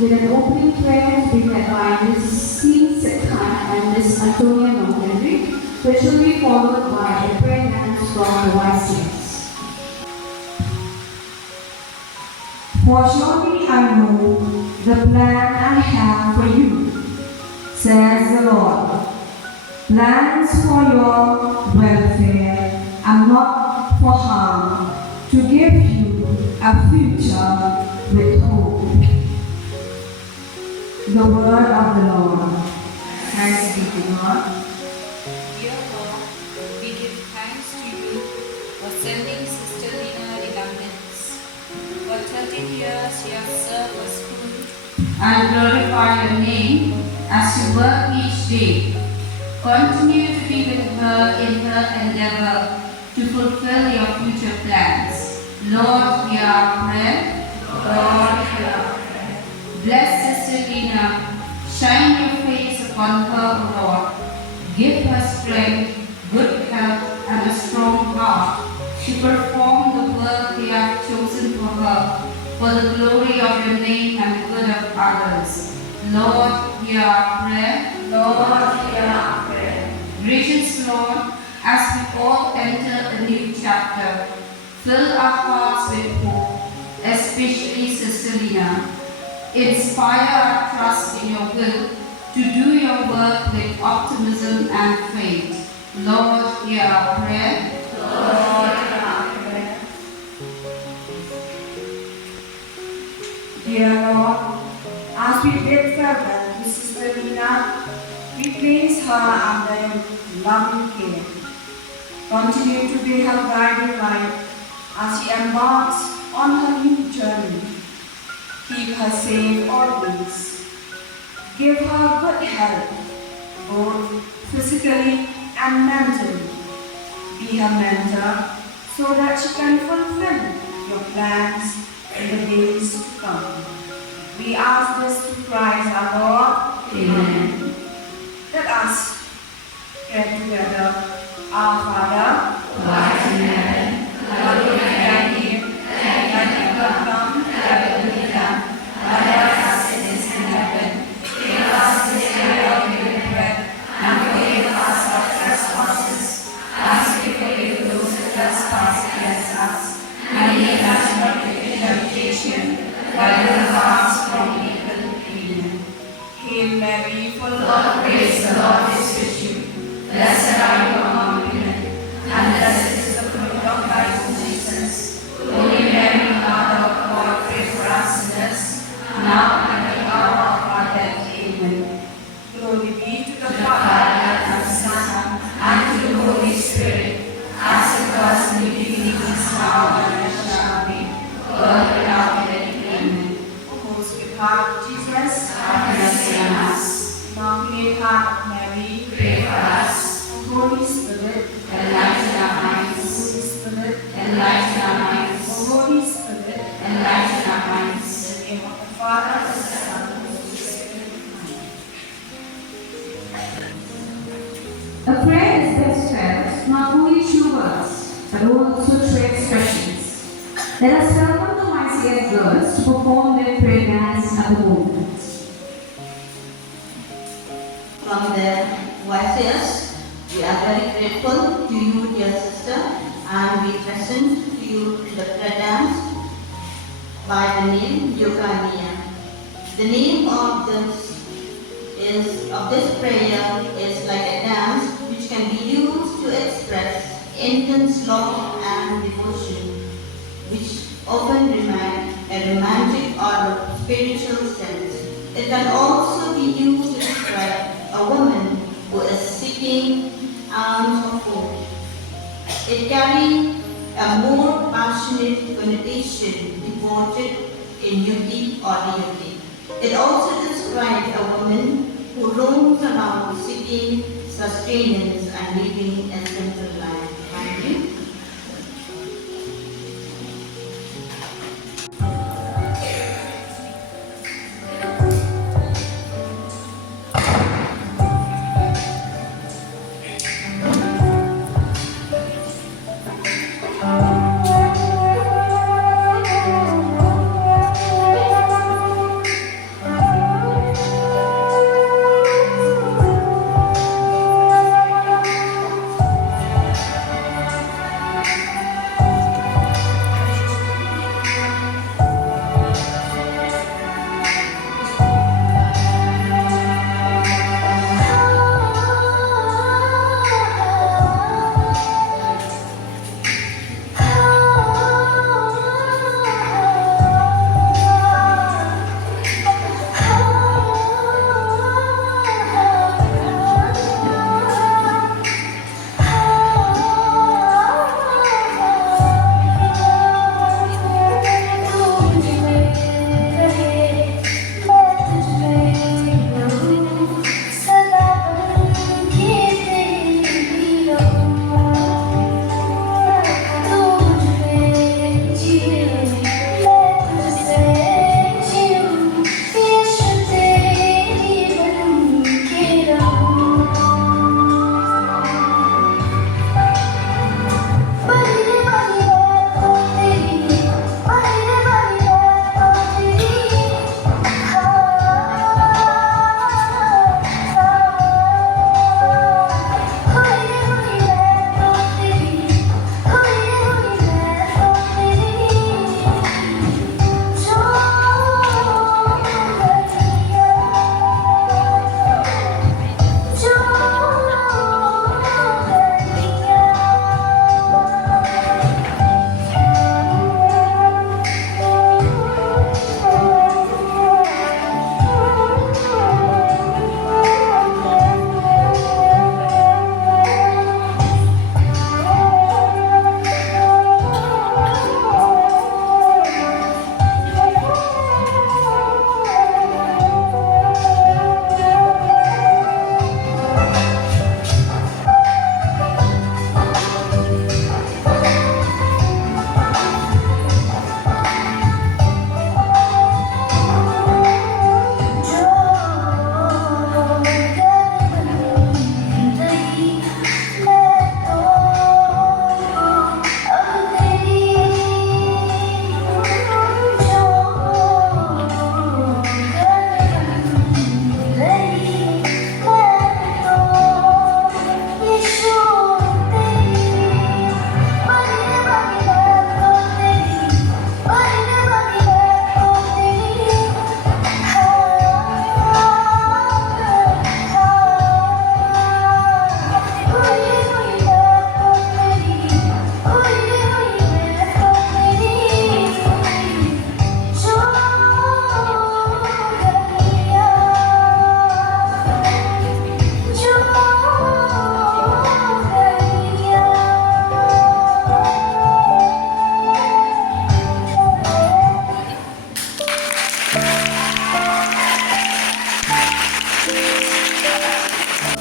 with an opening prayer to be led by Ms. C. Sekhana and Ms. Antonia Nongenry, which will be followed by a prayer hands from the YCS. For surely I know the plan I have for you, says the Lord. Plans for your welfare and not for harm, to give you a future with hope. The word of the Lord. Thanks be to God. Dear Lord, we give thanks to you for sending Sister Lina in abundance. For 13 years she has served our school and glorify your name as you work each day. Continue to be with her in her endeavor to fulfill your future plans. Lord, hear our prayer. Lord, hear our prayer. Bless Sister Lina. Shine your face upon her, O Lord. Give her strength, good health, and a strong heart to perform the work you have chosen for her, for the glory of your name and the good of others. Lord, hear our prayer. Lord, hear our prayer. Gracious Lord, as we all enter a new chapter, fill our hearts with hope, especially Sister Lina. Inspire our trust in your will to do your work with optimism and faith. Lord, hear our prayer. Lord, hear our prayer. Dear Lord, as we bid farewell to Sister Lina, we place her under your loving care. Continue to be her guiding light as she embarks on her new journey. Keep her safe always. Give her good health, both physically and mentally. Be her mentor so that she can fulfill your plans in the days to come. We ask this through Christ our Lord. Amen. Let us pray together. Our Father, who art in heaven, hallowed be thy name. Thy kingdom come, thy will be done, on earth as it is in heaven. Give us this day our daily bread, and forgive us our trespasses, as we forgive those who trespass against us. And lead us not into temptation, but deliver us from evil. Amen. Hail Mary, full Full of of grace, the Lord is with you. Blessed are you among women, and blessed is the fruit of thy womb, Jesus. Holy Mary, Mother of God, pray for us sinners, now and at the hour of our death. Amen. glory be to To the the Father, Father, and the Son, and to the Holy Spirit, as it was in the beginning, is now, and ever shall be, world without end. Amen. O most good heart of Jesus, Have mercy on us. Immaculate Heart of Mary, Pray for us. O Holy Spirit, Enlighten our minds. Holy Spirit, Enlighten our minds. O Holy Spirit, Enlighten our minds. in the name of the Father, the Son, and the Holy Spirit. A prayer is best felt not only through words, but also through expressions. Let us welcome the YCS girls to perform their prayer dance at the moment. From the YCS, we are very grateful to you, dear sister, and we present to you the prayer dance by the name Yogania. The name of this prayer is like a dance which can be used to express intense love and devotion, which often remain a romantic or spiritual sense. It can also be used to describe a woman who is seeking arms of hope. It carries a more passionate connotation devoted in duty or deity. It also describes a woman who roams around seeking sustenance and living a simple life. Thank you.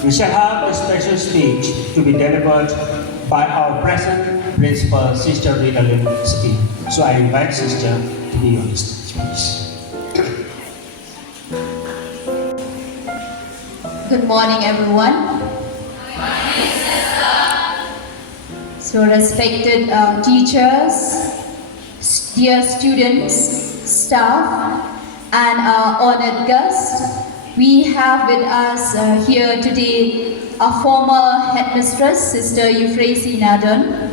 we shall have a special speech to be delivered by our present principal, Sister Rita Lewinsky. So I invite Sister to be on the stage, please. Good morning, everyone. So, respected teachers, dear students, staff, and our honored guests, we have with us here today our former headmistress, Sister Euphrasie Nadon.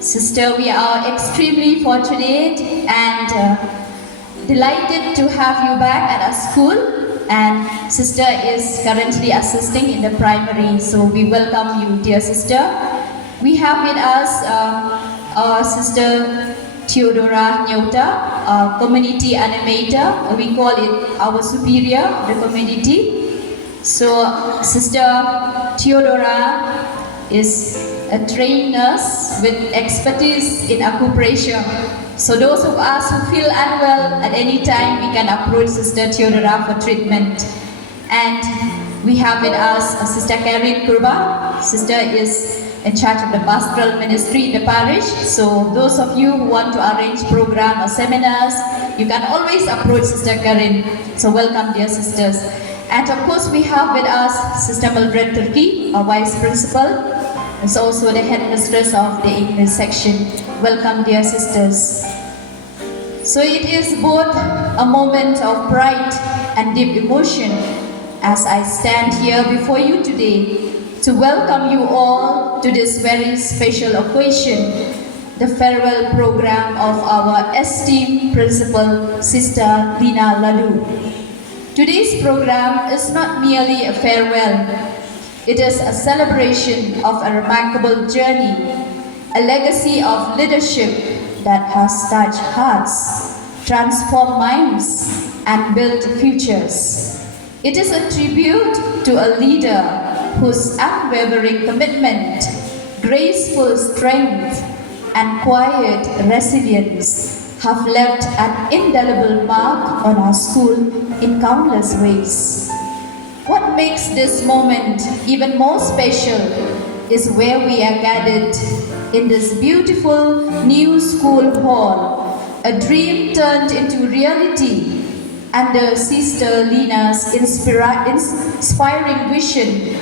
Sister, we are extremely fortunate and delighted to have you back at our school. And Sister is currently assisting in the primary, so we welcome you, dear Sister. We have with us our Sister Theodora Nyota, our community animator. We call it our superior of the community. So Sister Theodora is a trained nurse with expertise in acupressure. So those of us who feel unwell at any time, we can approach Sister Theodora for treatment. And we have with us Sister Karen Kurba. Sister is in charge of the pastoral ministry in the parish. So those of you who want to arrange program or seminars, you can always approach Sister Karen. So welcome, dear sisters. And of course, we have with us Sister Mildred Turkey, our vice principal. Is also the headmistress of the English section. Welcome, dear sisters. So it is both a moment of pride and deep emotion as I stand here before you today to welcome you all to this very special occasion, the farewell program of our esteemed principal, Sister Lina Ladu. Today's program is not merely a farewell. It is a celebration of a remarkable journey, a legacy of leadership that has touched hearts, transformed minds, and built futures. It is a tribute to a leader whose unwavering commitment, graceful strength, and quiet resilience have left an indelible mark on our school in countless ways. What makes this moment even more special is where we are gathered in this beautiful new school hall, a dream turned into reality under Sister Lina's inspiring vision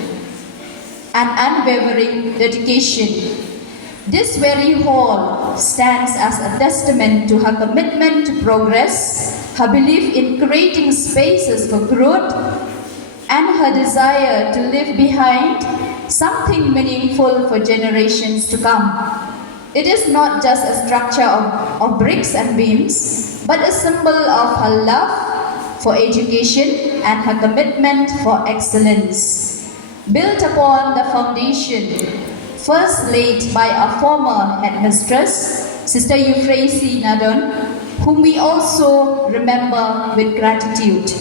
and unwavering dedication. This very hall stands as a testament to her commitment to progress, her belief in creating spaces for growth, and her desire to leave behind something meaningful for generations to come. It is not just a structure of bricks and beams, but a symbol of her love for education and her commitment for excellence. Built upon the foundation first laid by our former headmistress, Sister Euphrasie Nadon, whom we also remember with gratitude.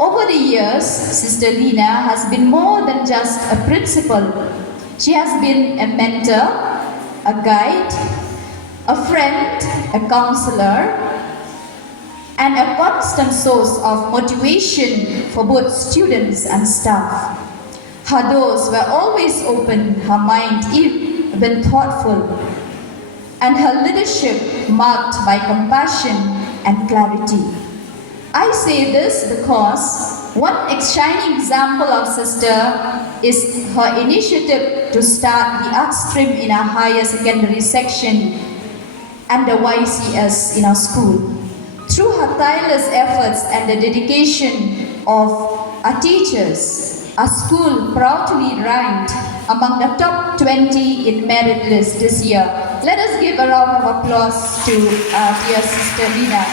Over the years, Sister Lina has been more than just a principal. She has been a mentor, a guide, a friend, a counselor, and a constant source of motivation for both students and staff. Her doors were always open, her mind even thoughtful, and her leadership marked by compassion and clarity. I say this because one shining example of Sister is her initiative to start the art stream in our higher secondary section and the YCS in our school. Through her tireless efforts and the dedication of our teachers, our school proudly ranked among the top 20 in merit list this year. Let us give a round of applause to dear Sister Lina.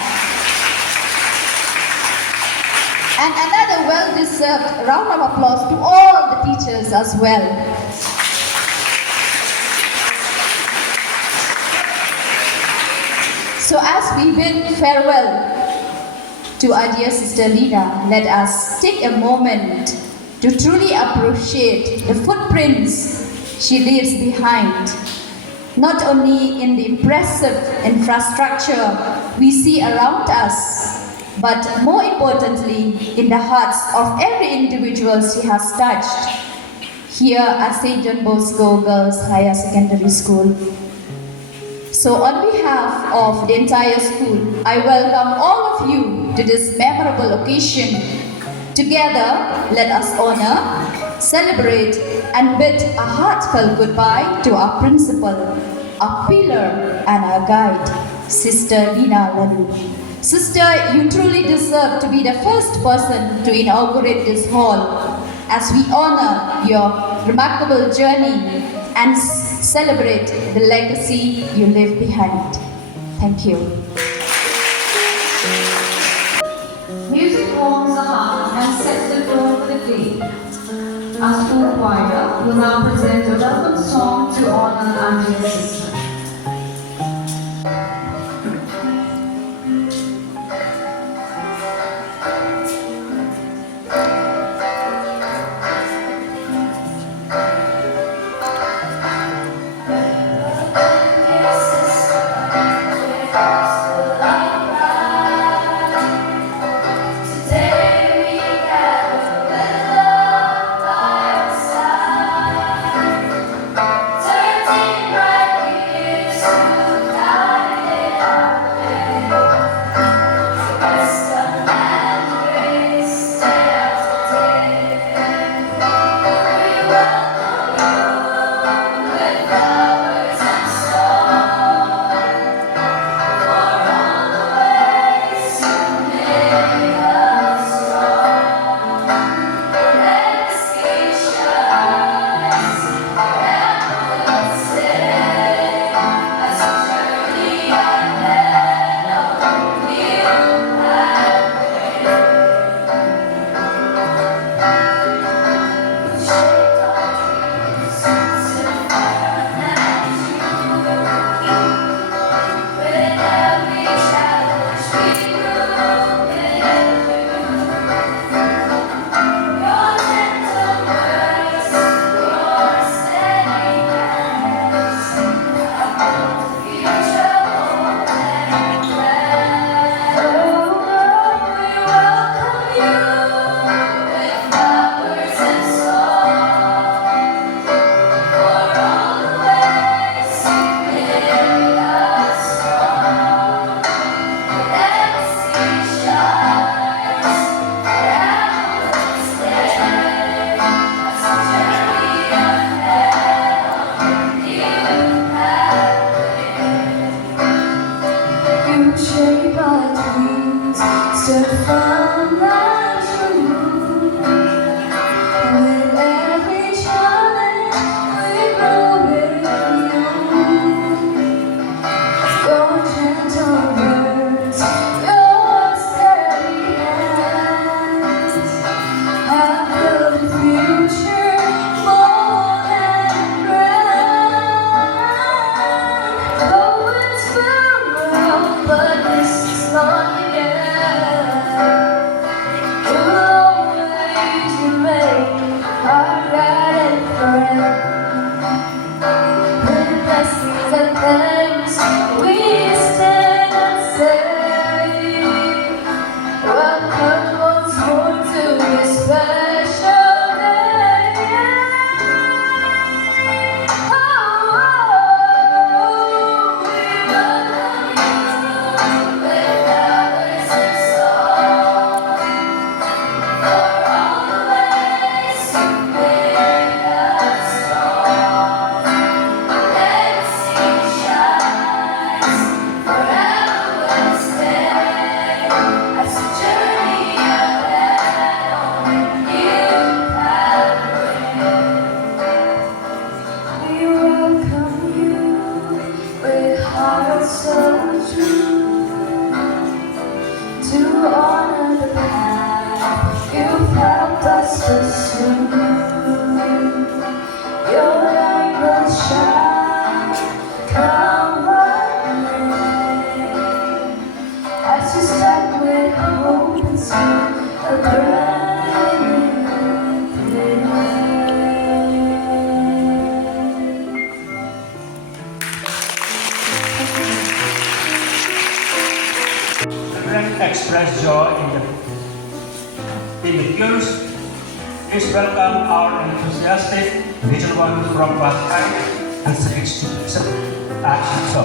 And another well-deserved round of applause to all the teachers as well. So as we bid farewell to our dear Sister Lina, let us take a moment to truly appreciate the footprints she leaves behind, not only in the impressive infrastructure we see around us, but more importantly, in the hearts of every individual she has touched here at St. John Bosco Girls Higher Secondary School. So on behalf of the entire school, I welcome all of you to this memorable occasion. Together, let us honor, celebrate, and bid a heartfelt goodbye to our principal, our pillar, and our guide, Sister Lina Lalu. Sister, you truly deserve to be the first person to inaugurate this hall as we honor your remarkable journey and celebrate the legacy you leave behind. Thank you. Music warms the heart and sets the tone for the day. Our school choir will now present a welcome song to honor our dear sister. Express joy figures. Please welcome our enthusiastic little ones from class 5 and 6 at so.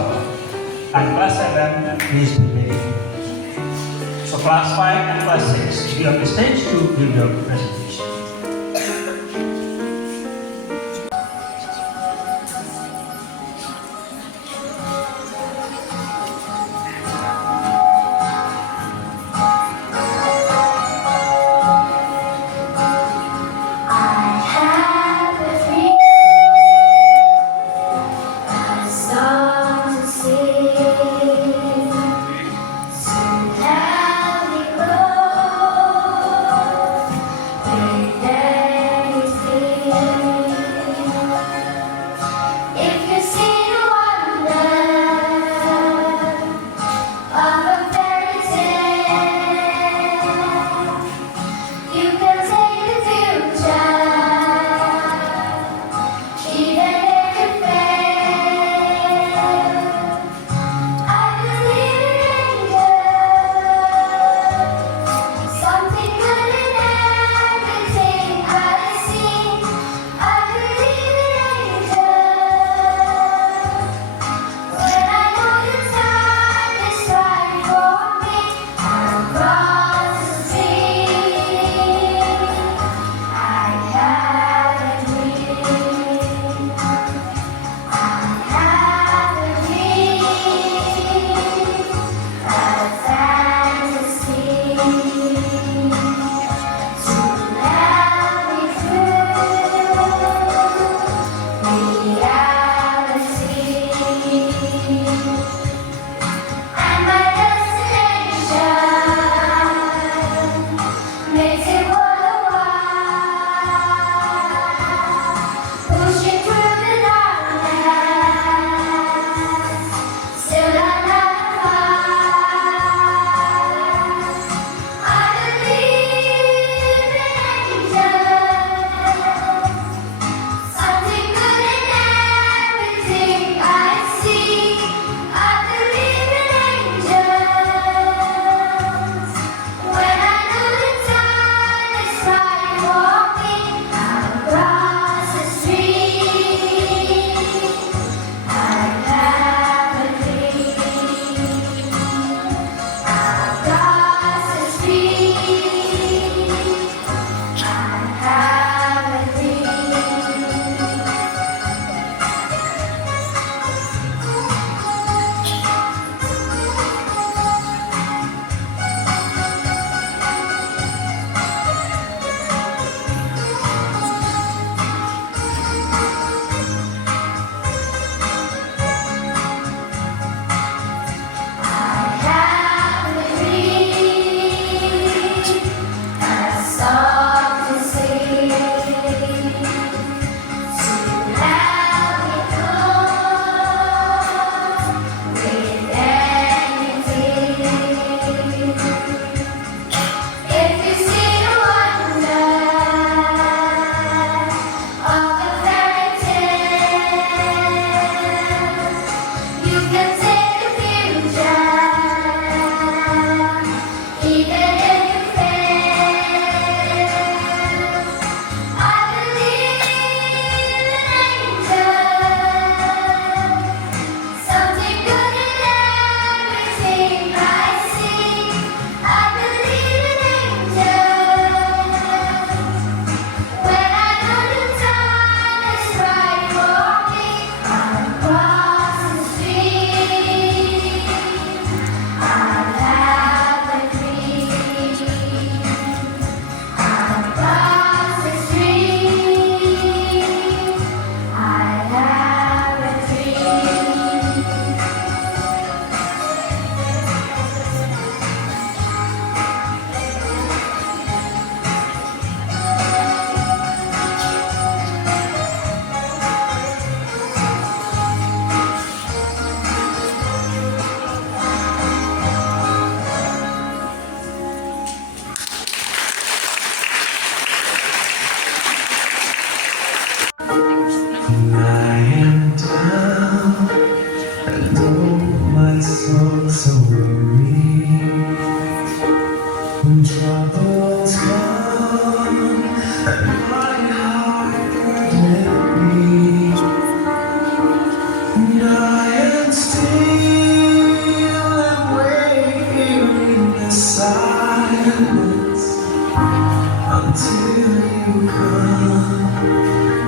And class 7, please be ready. So class 5 and class 6, be on the stage to give your presentation. Soon have we grown.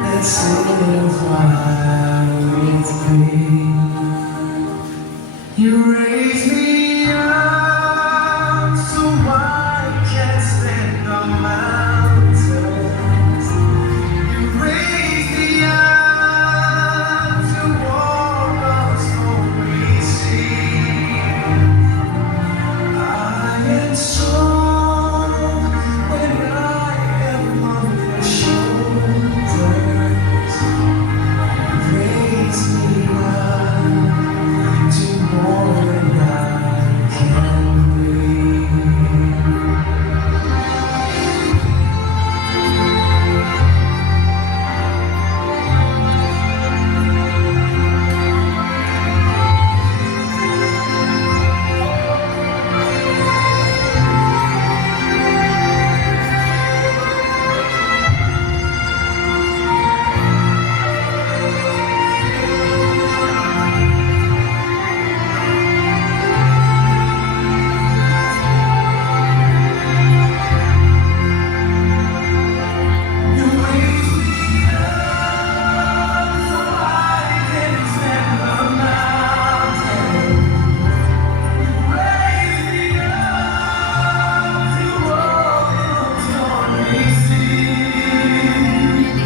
Let's live while it's free. You raise me up so I can stand on mountains. You raise me up to walk on stormy seas. I am strong when I am on your shoulders. Raise me up to more than I can breathe. You raise me up so I can stand the mountain. Raise me up to walk on stormy seas.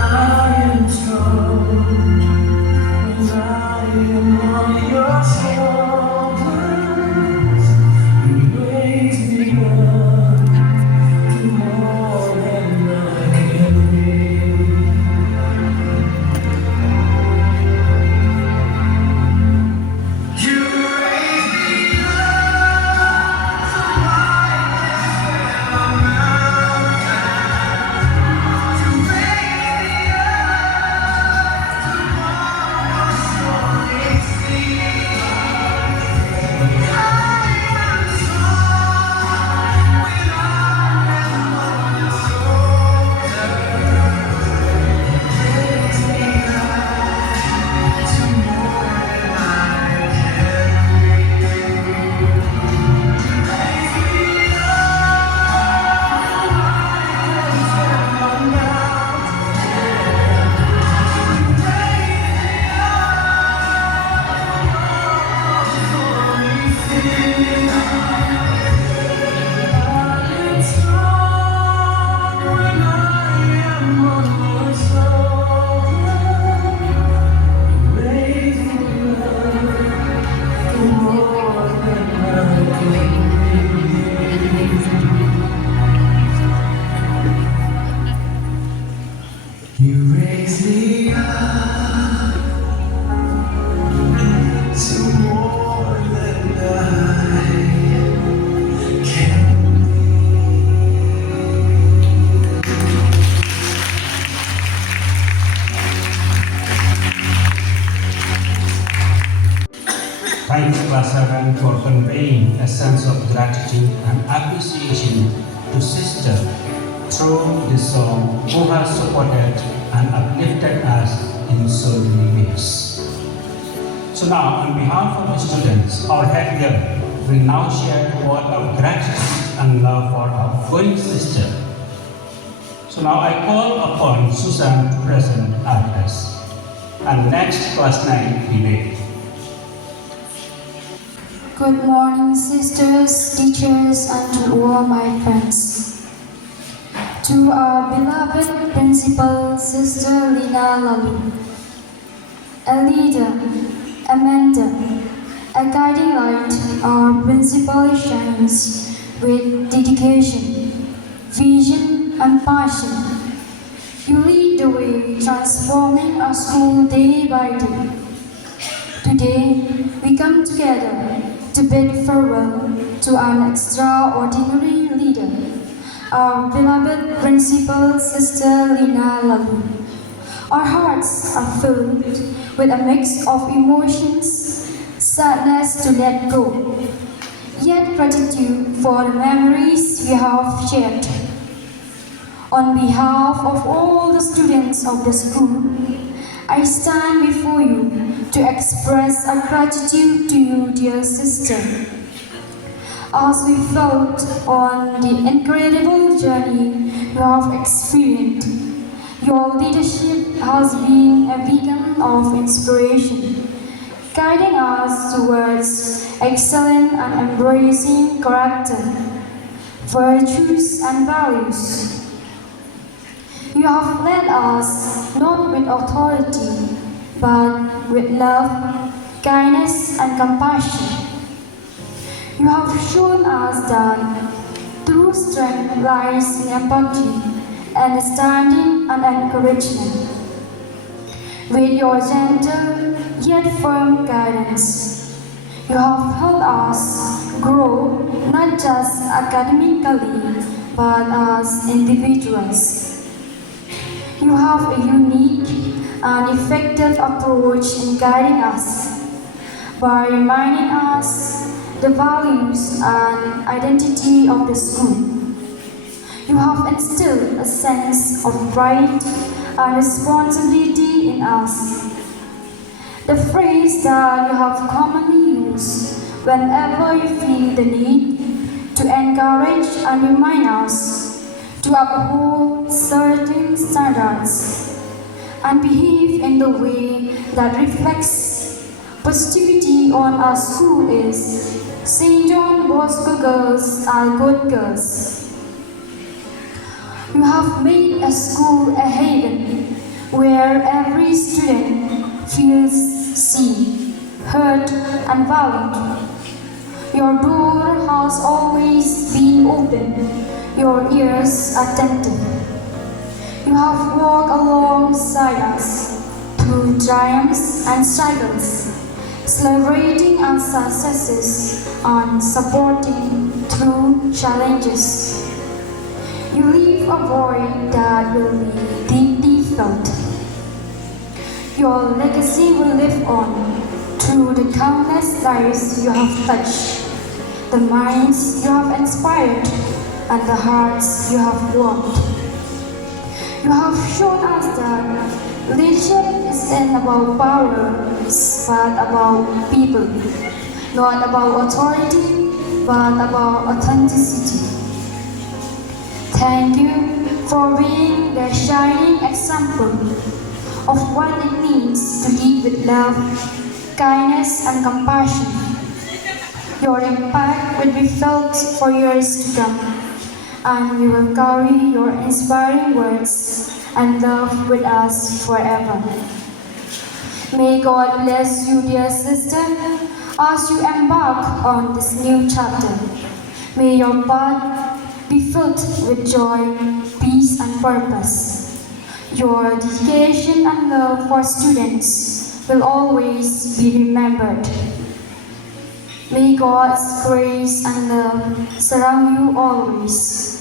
I am strong when I am on your shoulders. You raise me up to more than I can be. You raise me up so I can stand on mountains. You raise me up to walk on stormy seas. I am strong when I am on your shoulders. Raise me up to more than I can You raise me up to more than I can Thanks, Class 7, for conveying a sense of gratitude and appreciation to Sister through this song, who has supported and uplifted us in so many ways. So now, on behalf of the students, our head girl will now share a word of gratitude and love for our outgoing sister. So now I call upon Susan to present our address. And next, Class 9, Vivek. Good morning, sisters, teachers, and to all my friends. To our beloved principal, Sister Lina Lalu, a leader, a mentor, a guiding light, our principal shines with dedication, vision, and passion. You lead the way, transforming our school day by day. Today, we come together to bid farewell to an extraordinary leader, our beloved principal, Sister Lina Lalu. Our hearts are filled with a mix of emotions, sadness to let go, yet gratitude for the memories we have shared. On behalf of all the students of the school, I stand before you to express our gratitude to you, dear sister. As we float on the incredible journey you have experienced. Your leadership has been a beacon of inspiration, guiding us towards excellent and embracing character, virtues, and values. You have led us not with authority, but with love, kindness, and compassion. You have shown us that true strength lies in empathy, understanding, and encouragement. With your gentle yet firm guidance, you have helped us grow not just academically but as individuals. You have a unique and effective approach in guiding us by reminding us the values and identity of the school. You have instilled a sense of pride and responsibility in us. The phrase that you have commonly used whenever you feel the need to encourage and remind us to uphold certain standards and behave in the way that reflects positivity on our school is St. John Bosco Girls Are Good Girls. You have made a school a haven where every student feels seen, heard, and valued. Your door has always been open, your ears attentive. You have walked alongside us through triumphs and struggles, celebrating our successes and supporting through challenges. You leave a void that will be deeply felt. Your legacy will live on through the countless lives you have touched, the minds you have inspired, and the hearts you have warmed. You have shown us that leadership isn't about power, but about people. Not about authority, but about authenticity. Thank you for being the shining example of what it means to lead with love, kindness, and compassion. Your impact will be felt for years to come, and we will carry your inspiring words and love with us forever. May God bless you, dear sister, as you embark on this new chapter. May your path be filled with joy, peace, and purpose. Your dedication and love for students will always be remembered. May God's grace and love surround you always.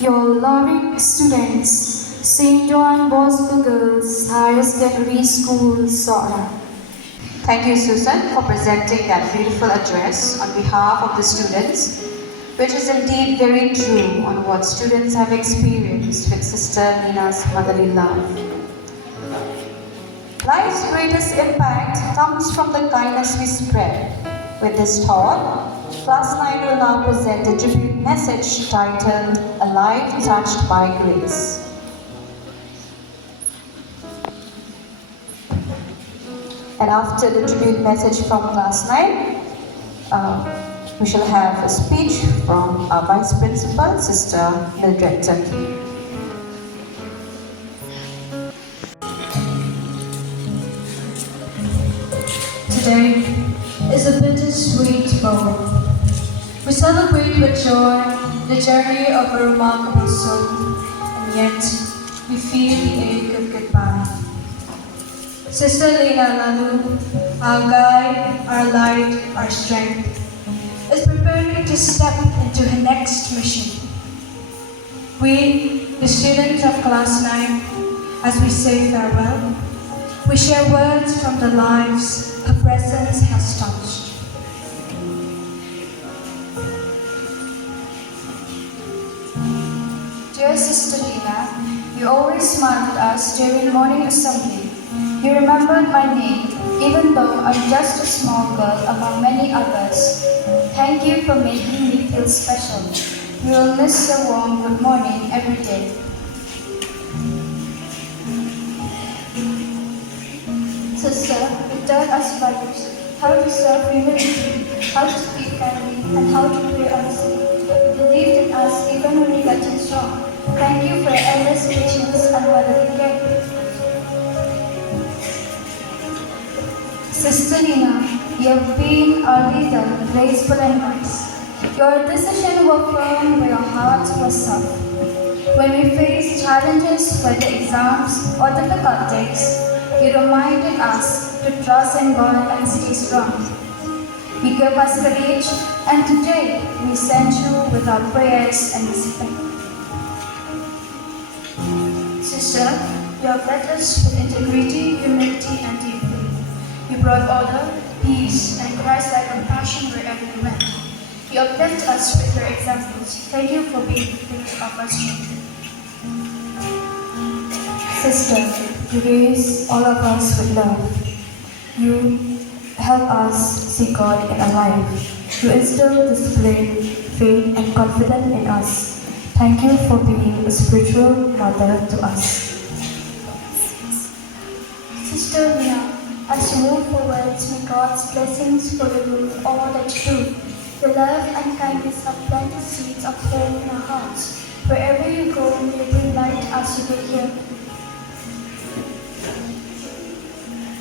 Your loving students, St. John Bosco Girls Higher Secondary School, Sora. Thank you, Susan, for presenting that beautiful address on behalf of the students, which is indeed very true on what students have experienced with Sister Nina's motherly love. Life's greatest impact comes from the kindness we spread. With this thought, Class 9 will now present a tribute message titled A Life Touched by Grace. And after the tribute message from Class 9, we shall have a speech from our Vice Principal, Sister Mildred Turkey. Today is a bittersweet moment. We celebrate with joy the journey of a remarkable soul, and yet we feel the ache of goodbye. Sister Lina Lalu, our guide, our light, our strength, is preparing to step into her next mission. We, the students of Class 9, as we say farewell, we share words from the lives her presence has touched. Dear Sister Lina, you always smiled at us during morning assembly. You remembered my name, even though I'm just a small girl among many others. Thank you for making me feel special. We will miss your warm good morning every day. Sister, you taught us values, how to serve humility, how to speak kindly, and how to pray honestly. You believed in us even when we got things wrong. Thank you for your endless patience and motherly care. Sister Nina, you have been our leader, graceful and wise. Your decisions were firm, but your heart was soft. When we faced challenges, whether exams or difficult days, you reminded us to trust in God and stay strong. You gave us courage, and today we send you with our prayers and respect. Sister, you have led us with integrity, humility, and deep faith. You brought order, peace, and Christ-like compassion wherever you went. You uplift us with your examples. Thank you for being the face of our strength. Sister, you raise all of us with love. You help us see God in our life. You instill discipline, faith, and confidence in us. Thank you for being a spiritual mother to us. Sister Mia, as you move forward, may God's blessings follow you in all that you do. Your love and kindness have planted seeds of hope in our hearts. Wherever you go, may you bring light as you go here.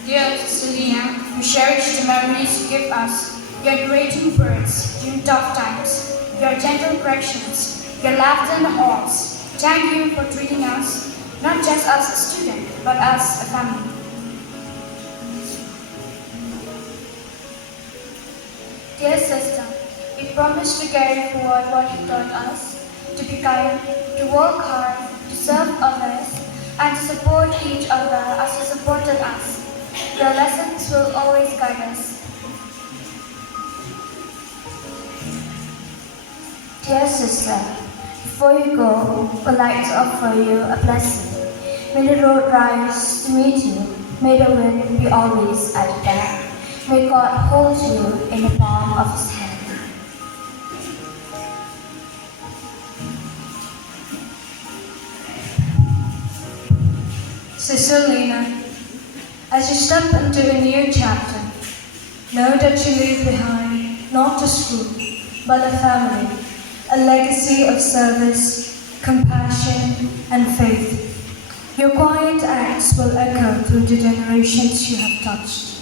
Dear Sister Lina, we cherish the memories you give us, your encouraging words during tough times, your gentle corrections, your laughter in the halls. Thank you for treating us, not just as a student, but as a family. Dear sister, we promise to carry forward what you taught us, to be kind, to work hard, to serve others, and to support each other as you supported us. Your lessons will always guide us. Dear sister, before you go, we'd like to offer you a blessing. May the road rise to meet you. May the wind be always at your back. May God hold you in the palm of His hand. Sister Lena, as you step into a new chapter, know that you leave behind not a school, but a family, a legacy of service, compassion, and faith. Your quiet acts will echo through the generations you have touched.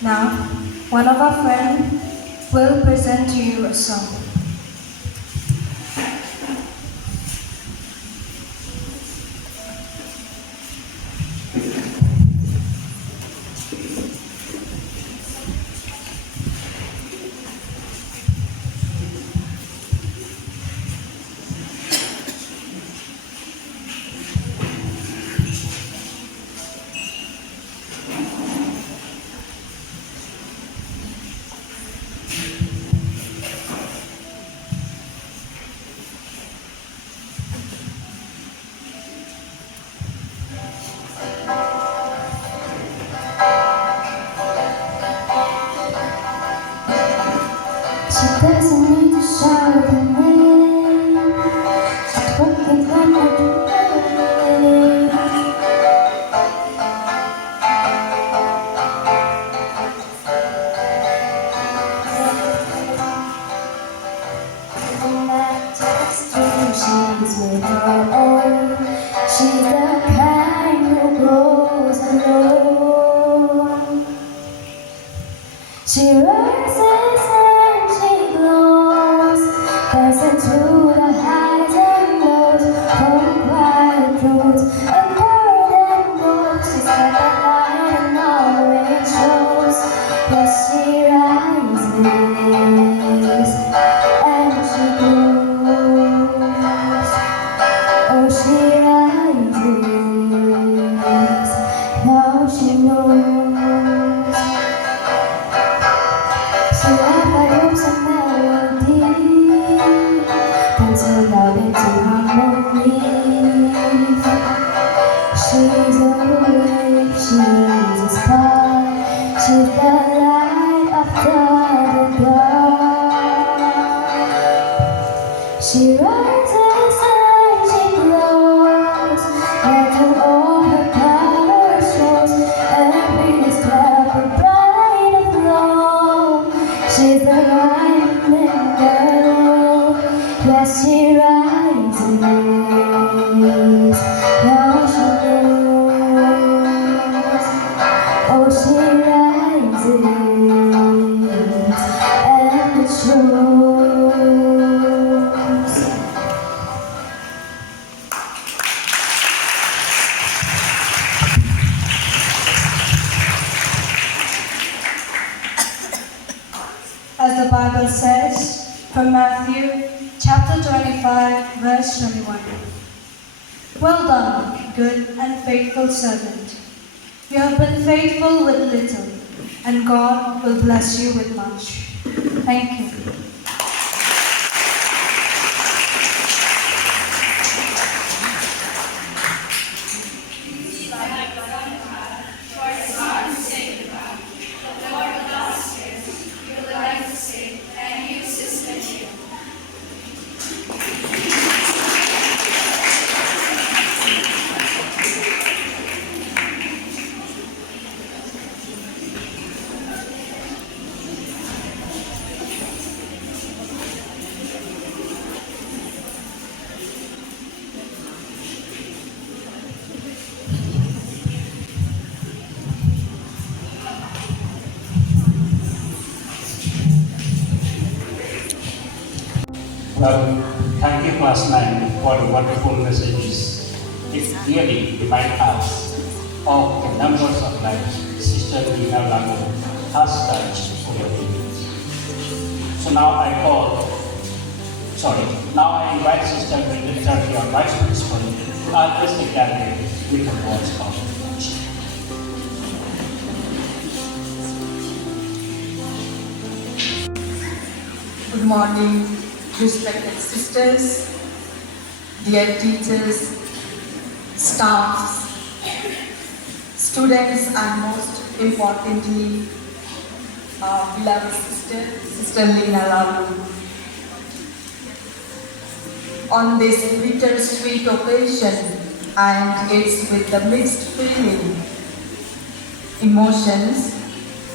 Now, one of our friends will present to you a song. She doesn't need to shout her name. She's working hard every day. And that text she's with her own. She's the kind who grows alone. She rises and she glows, dancing through the highs and lows, from quiet roads and golden roads. She's got that light and all it shows. Yes, she rises and she glows. Oh, she rises, now she knows. So I hopes and melody, dancing love into harmony. She's a wave, she's a star, she's the light after the dark. Bible says from Matthew chapter 25, verse 21. Well done, good and faithful servant. You have been faithful with little, and God will bless you with much. Thank you. Well, thank you, Class 9, for the wonderful messages. It really reminds us of the numbers of lives Sister Lina Lalu has touched over the years. So now I invite Sister Bridget Turkey, our Vice Principal, to address the gathering with the words of introduction. Good morning, respected sisters, dear teachers, staffs, students, and most importantly, our beloved sister, Sister Lina Lalu. On this bittersweet occasion, and it's with the mixed emotions,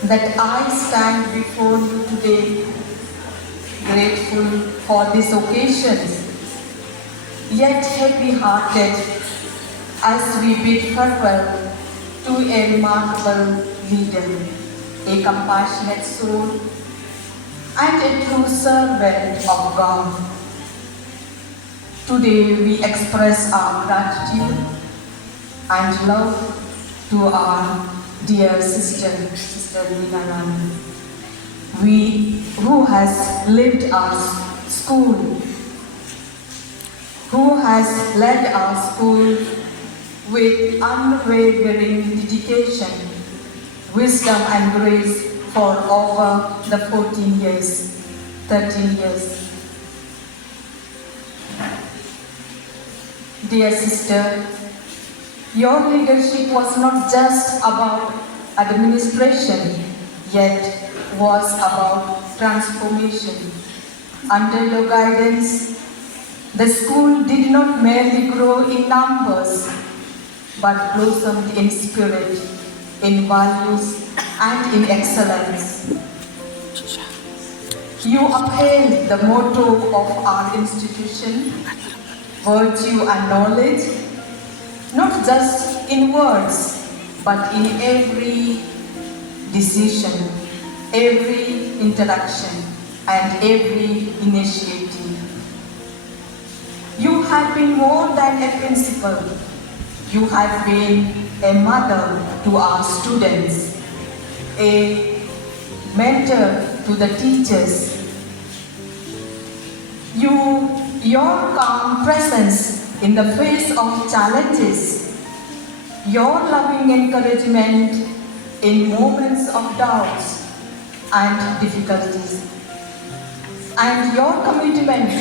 that I stand before you today, grateful for these occasions, yet heavy-hearted as we bid farewell to a remarkable leader, a compassionate soul, and a true servant of God. Today we express our gratitude and love to our dear sister, Sister Lina Lalu, who has lived our school, who has led our school with unwavering dedication, wisdom and grace for over the 13 years. Dear sister, your leadership was not just about administration, yet was about transformation. Under your guidance, the school did not merely grow in numbers, but blossomed in spirit, in values, and in excellence. You upheld the motto of our institution, virtue and knowledge, not just in words, but in every decision, every interaction, and every initiative. You have been more than a principal. You have been a mother to our students, a mentor to the teachers. Your calm presence in the face of challenges, your loving encouragement in moments of doubts and difficulties, and your commitment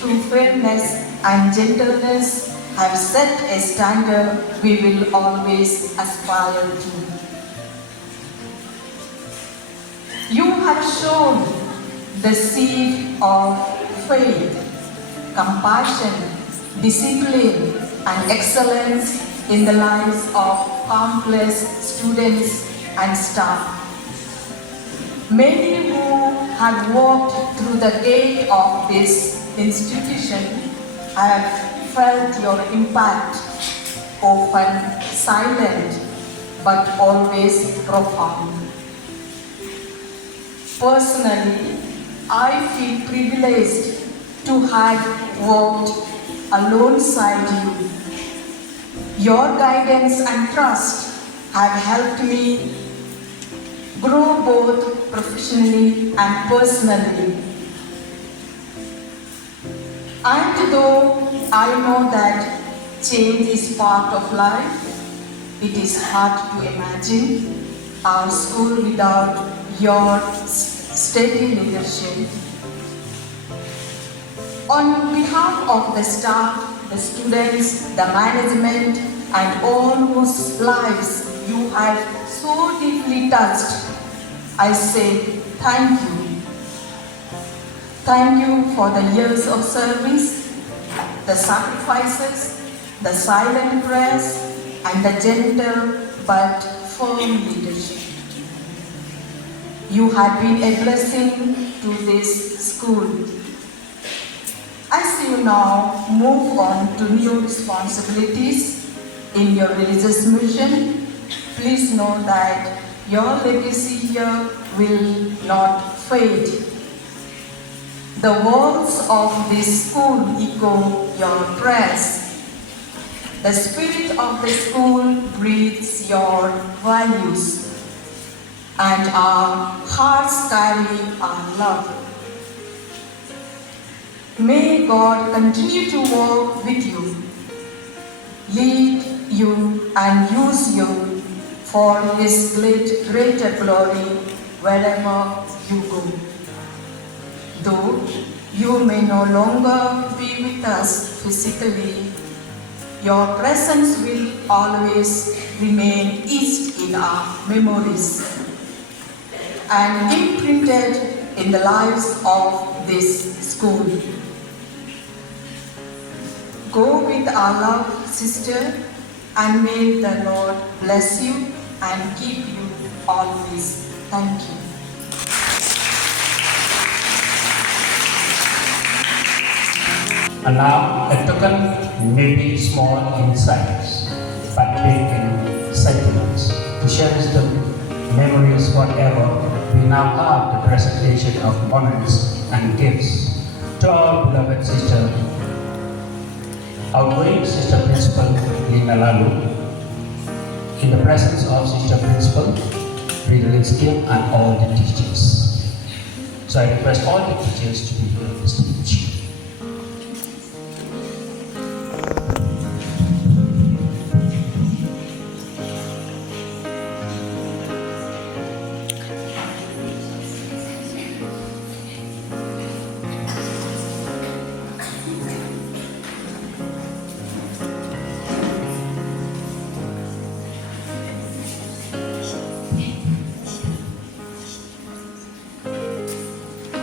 to fairness and gentleness have set a standard we will always aspire to. You have shown the seed of faith, compassion, discipline, and excellence in the lives of countless students and staff. Many who have walked through the gate of this institution have felt your impact, often silent but always profound. Personally, I feel privileged to have walked alongside you. Your guidance and trust have helped me grow both professionally and personally. And though I know that change is part of life, it is hard to imagine our school without your steady leadership. On behalf of the staff, the students, the management, and all whose lives you have so deeply touched, I say thank you. Thank you for the years of service, the sacrifices, the silent prayers, and the gentle but firm leadership. You have been a blessing to this school. As you now move on to new responsibilities in your religious mission, please know that your legacy here will not fade. The walls of this school echo your prayers. The spirit of the school breathes your values, and our hearts carry our love. May God continue to walk with you, lead you and use you for His greater glory wherever you go. Though you may no longer be with us physically, your presence will always remain etched in our memories and imprinted in the lives of this school. Go with our love, sister, and may the Lord bless you and keep you always. Thank you. And now, a token may be small in size, but big in sentiments. To cherish the memories forever, we now have the presentation of monuments and gifts to our beloved sister, outgoing Sister Principal Lina Lalu, in the presence of Sister Principal Ridalinsky and all the teachers. So I request all the teachers to be here on the stage.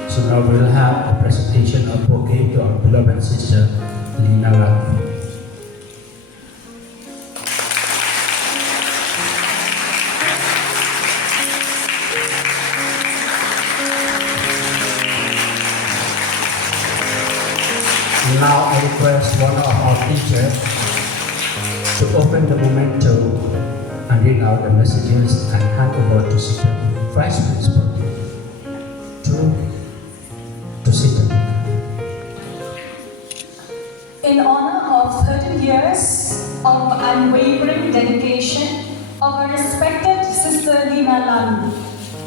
So now we will have a presentation of bouquet to our beloved sister, Lina Lalu. Now I request one of our teachers to open the memento and read out the messages and hand over to Sister Vice Principal to Sister. In honor of 13 years of unwavering dedication of our respected Sister Lina Lalu,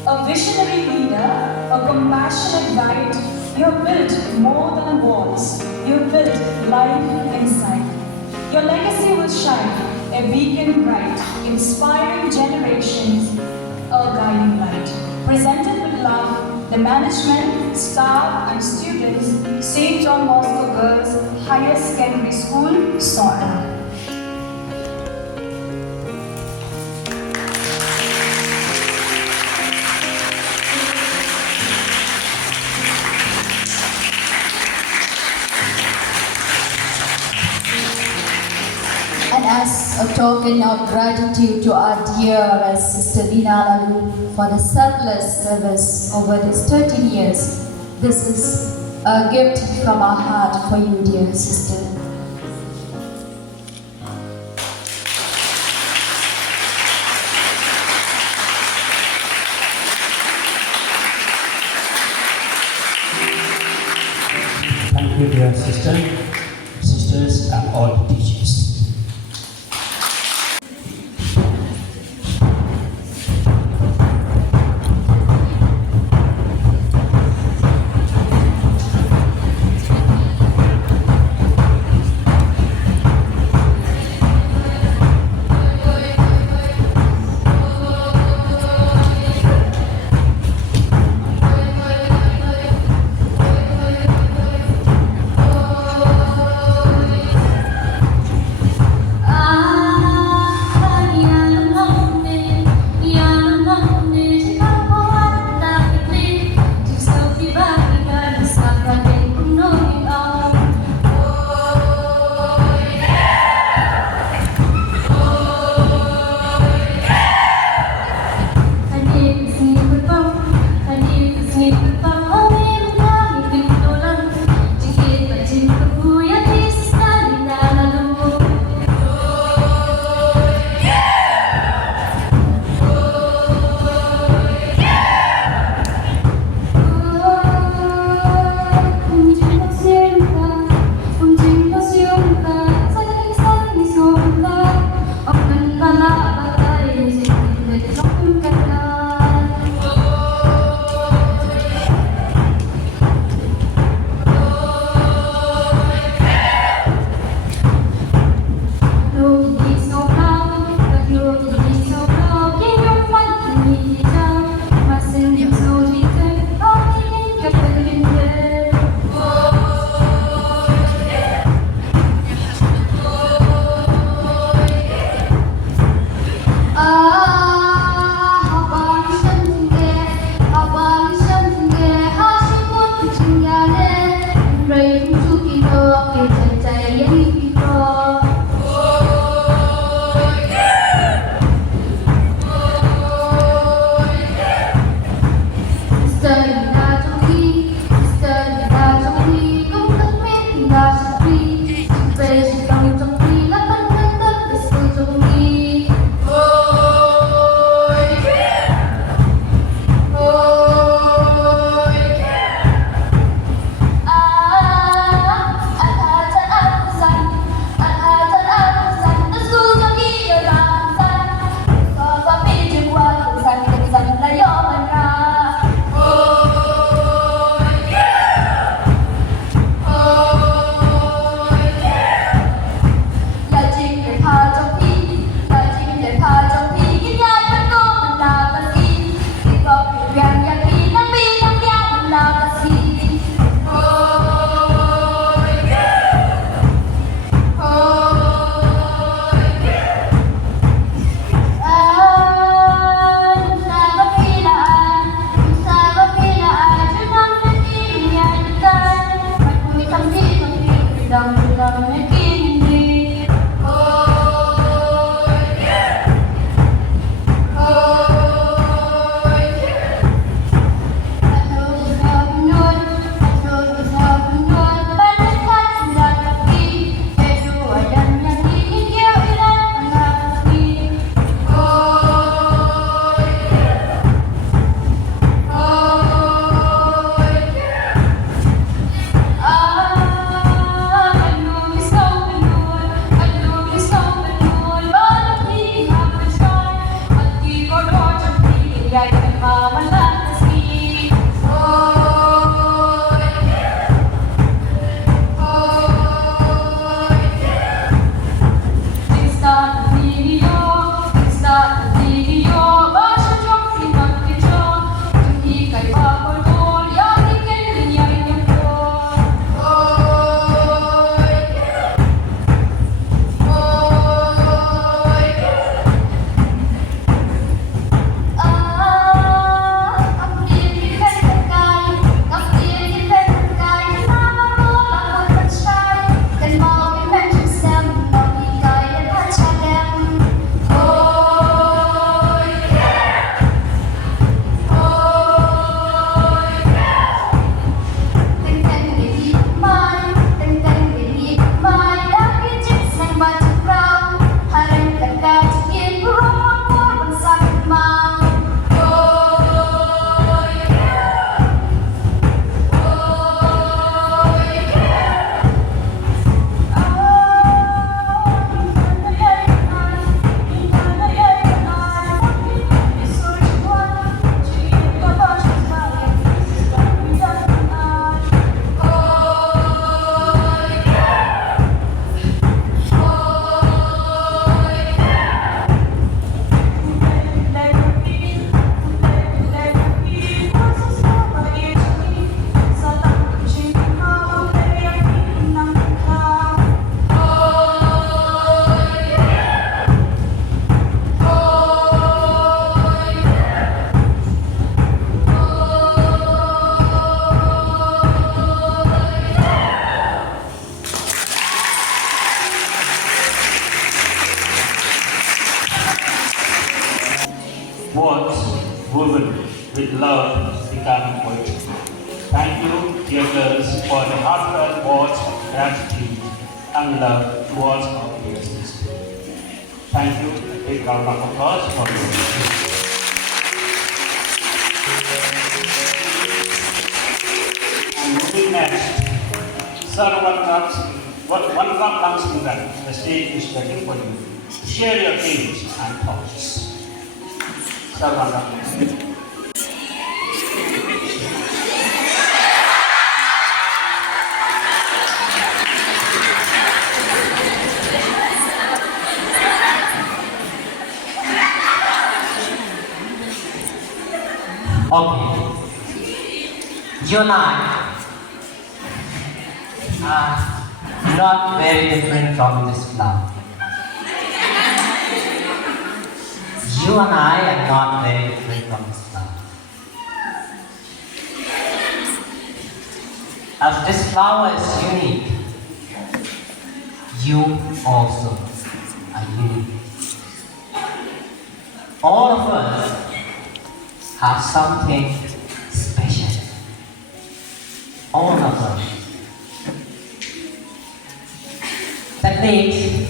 a visionary leader, a compassionate guide, you have built more than walls. You have built life inside. Your legacy will shine, a beacon bright, inspiring generations, a guiding light. Presented with love, the management, staff, and students, St. John Bosco Girls Higher Secondary School, Sora. And as a token of gratitude to our dear Sister Lina Lalu for the selfless service over these 13 years, this is a gift from our heart for you, dear sister. Thank you, dear sister, sisters, and all the teachers. woven with love become poetry. Thank you, dear girls, for the heartfelt words of gratitude and love towards our dear sister. Thank you. A big round of applause for you. Moving next, sir, one cup comes in that. The stage is waiting for you. Share your feelings and thoughts. Sir, one cup. Okay. You and I are not very different from this flower. You and I are not very different from this flower. As this flower is unique, you also are unique. All of us have something special. All of us. That makes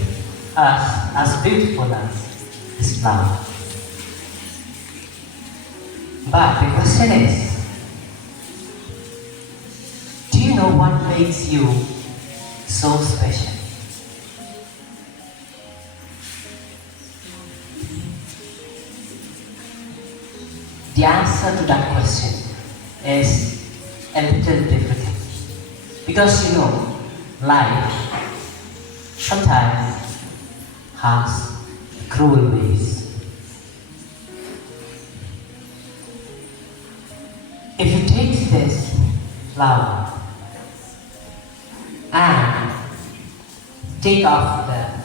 us as beautiful as this flower. But the question is, do you know what makes you so special? The answer to that question is a little difficult. Because you know, life sometimes has cruel ways. If you take this flower and take off the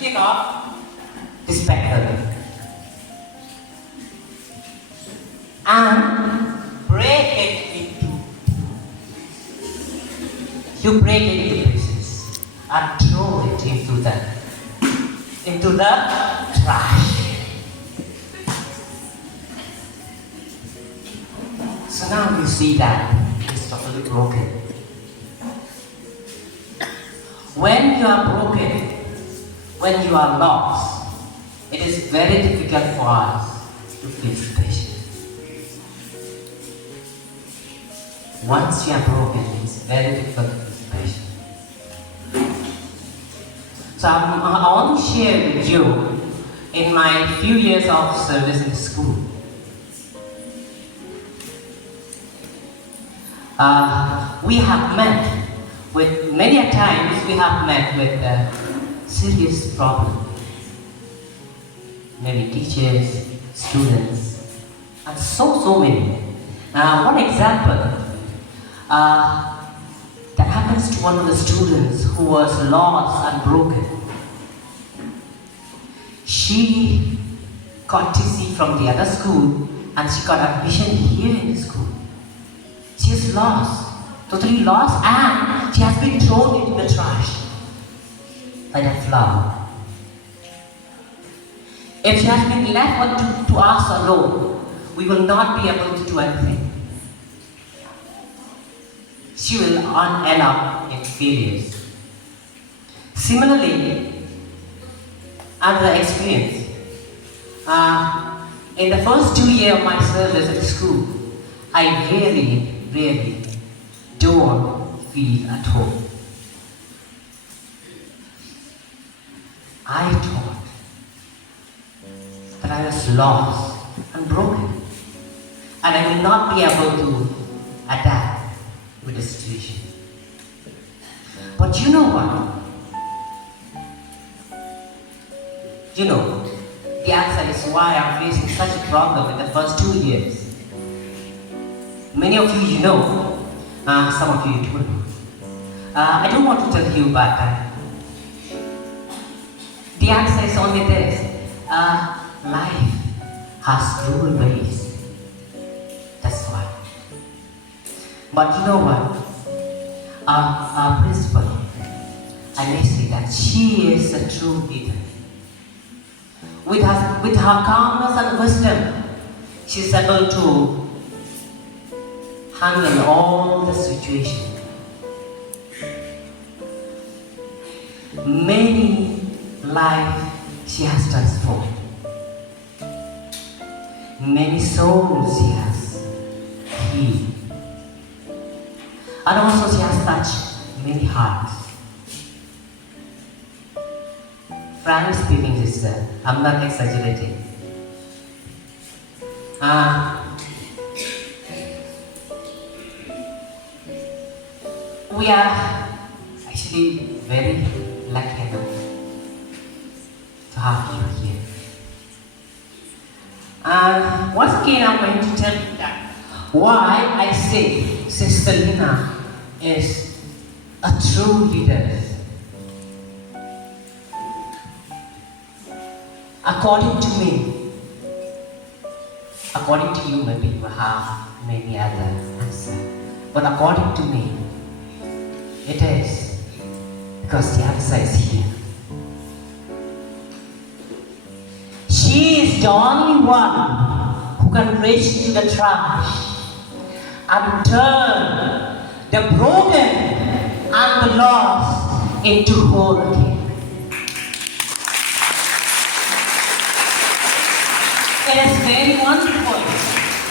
take off this petal and break it into pieces and throw it into the trash. So now you see that it's totally broken. When you are broken, when you are lost, it is very difficult for us to feel special. Once you are broken, it's very difficult to feel special. So I want to share with you in my few years of service in school. We have met with, many a times we have met with serious problem. Maybe teachers, students, and so many. One example that happens to one of the students who was lost and broken. She got TC from the other school and she got admission here in the school. She is lost, totally lost, and she has been thrown into the trash like a flower. If she has been left to us alone, we will not be able to do anything. She will end up in failures. Similarly, another experience. In the first 2 years of my service at school, I really don't feel at home. I thought that I was lost and broken, and I will not be able to adapt with the situation. But you know what? You know, the answer is why I'm facing such a problem in the first 2 years. Many of you know, some of you don't know. I don't want to tell you about that. The answer is only this. Life has cruel ways. That's why. But you know what? Our principal I may say that she is a true leader. With her calmness and wisdom, she is able to handle all the situations. Many lives she has transformed. Many souls she has healed. And also she has touched many hearts. Frankly speaking, sister, I'm not exaggerating. We are actually very lucky enough to have you here. And once again, I'm going to tell you that why I say Sister Lina is a true leader. According to me, according to you, maybe you have many other answers, but according to me, it is because the answer is here. She is the only one who can reach to the trash and turn the broken and the lost into whole again. It is very wonderful.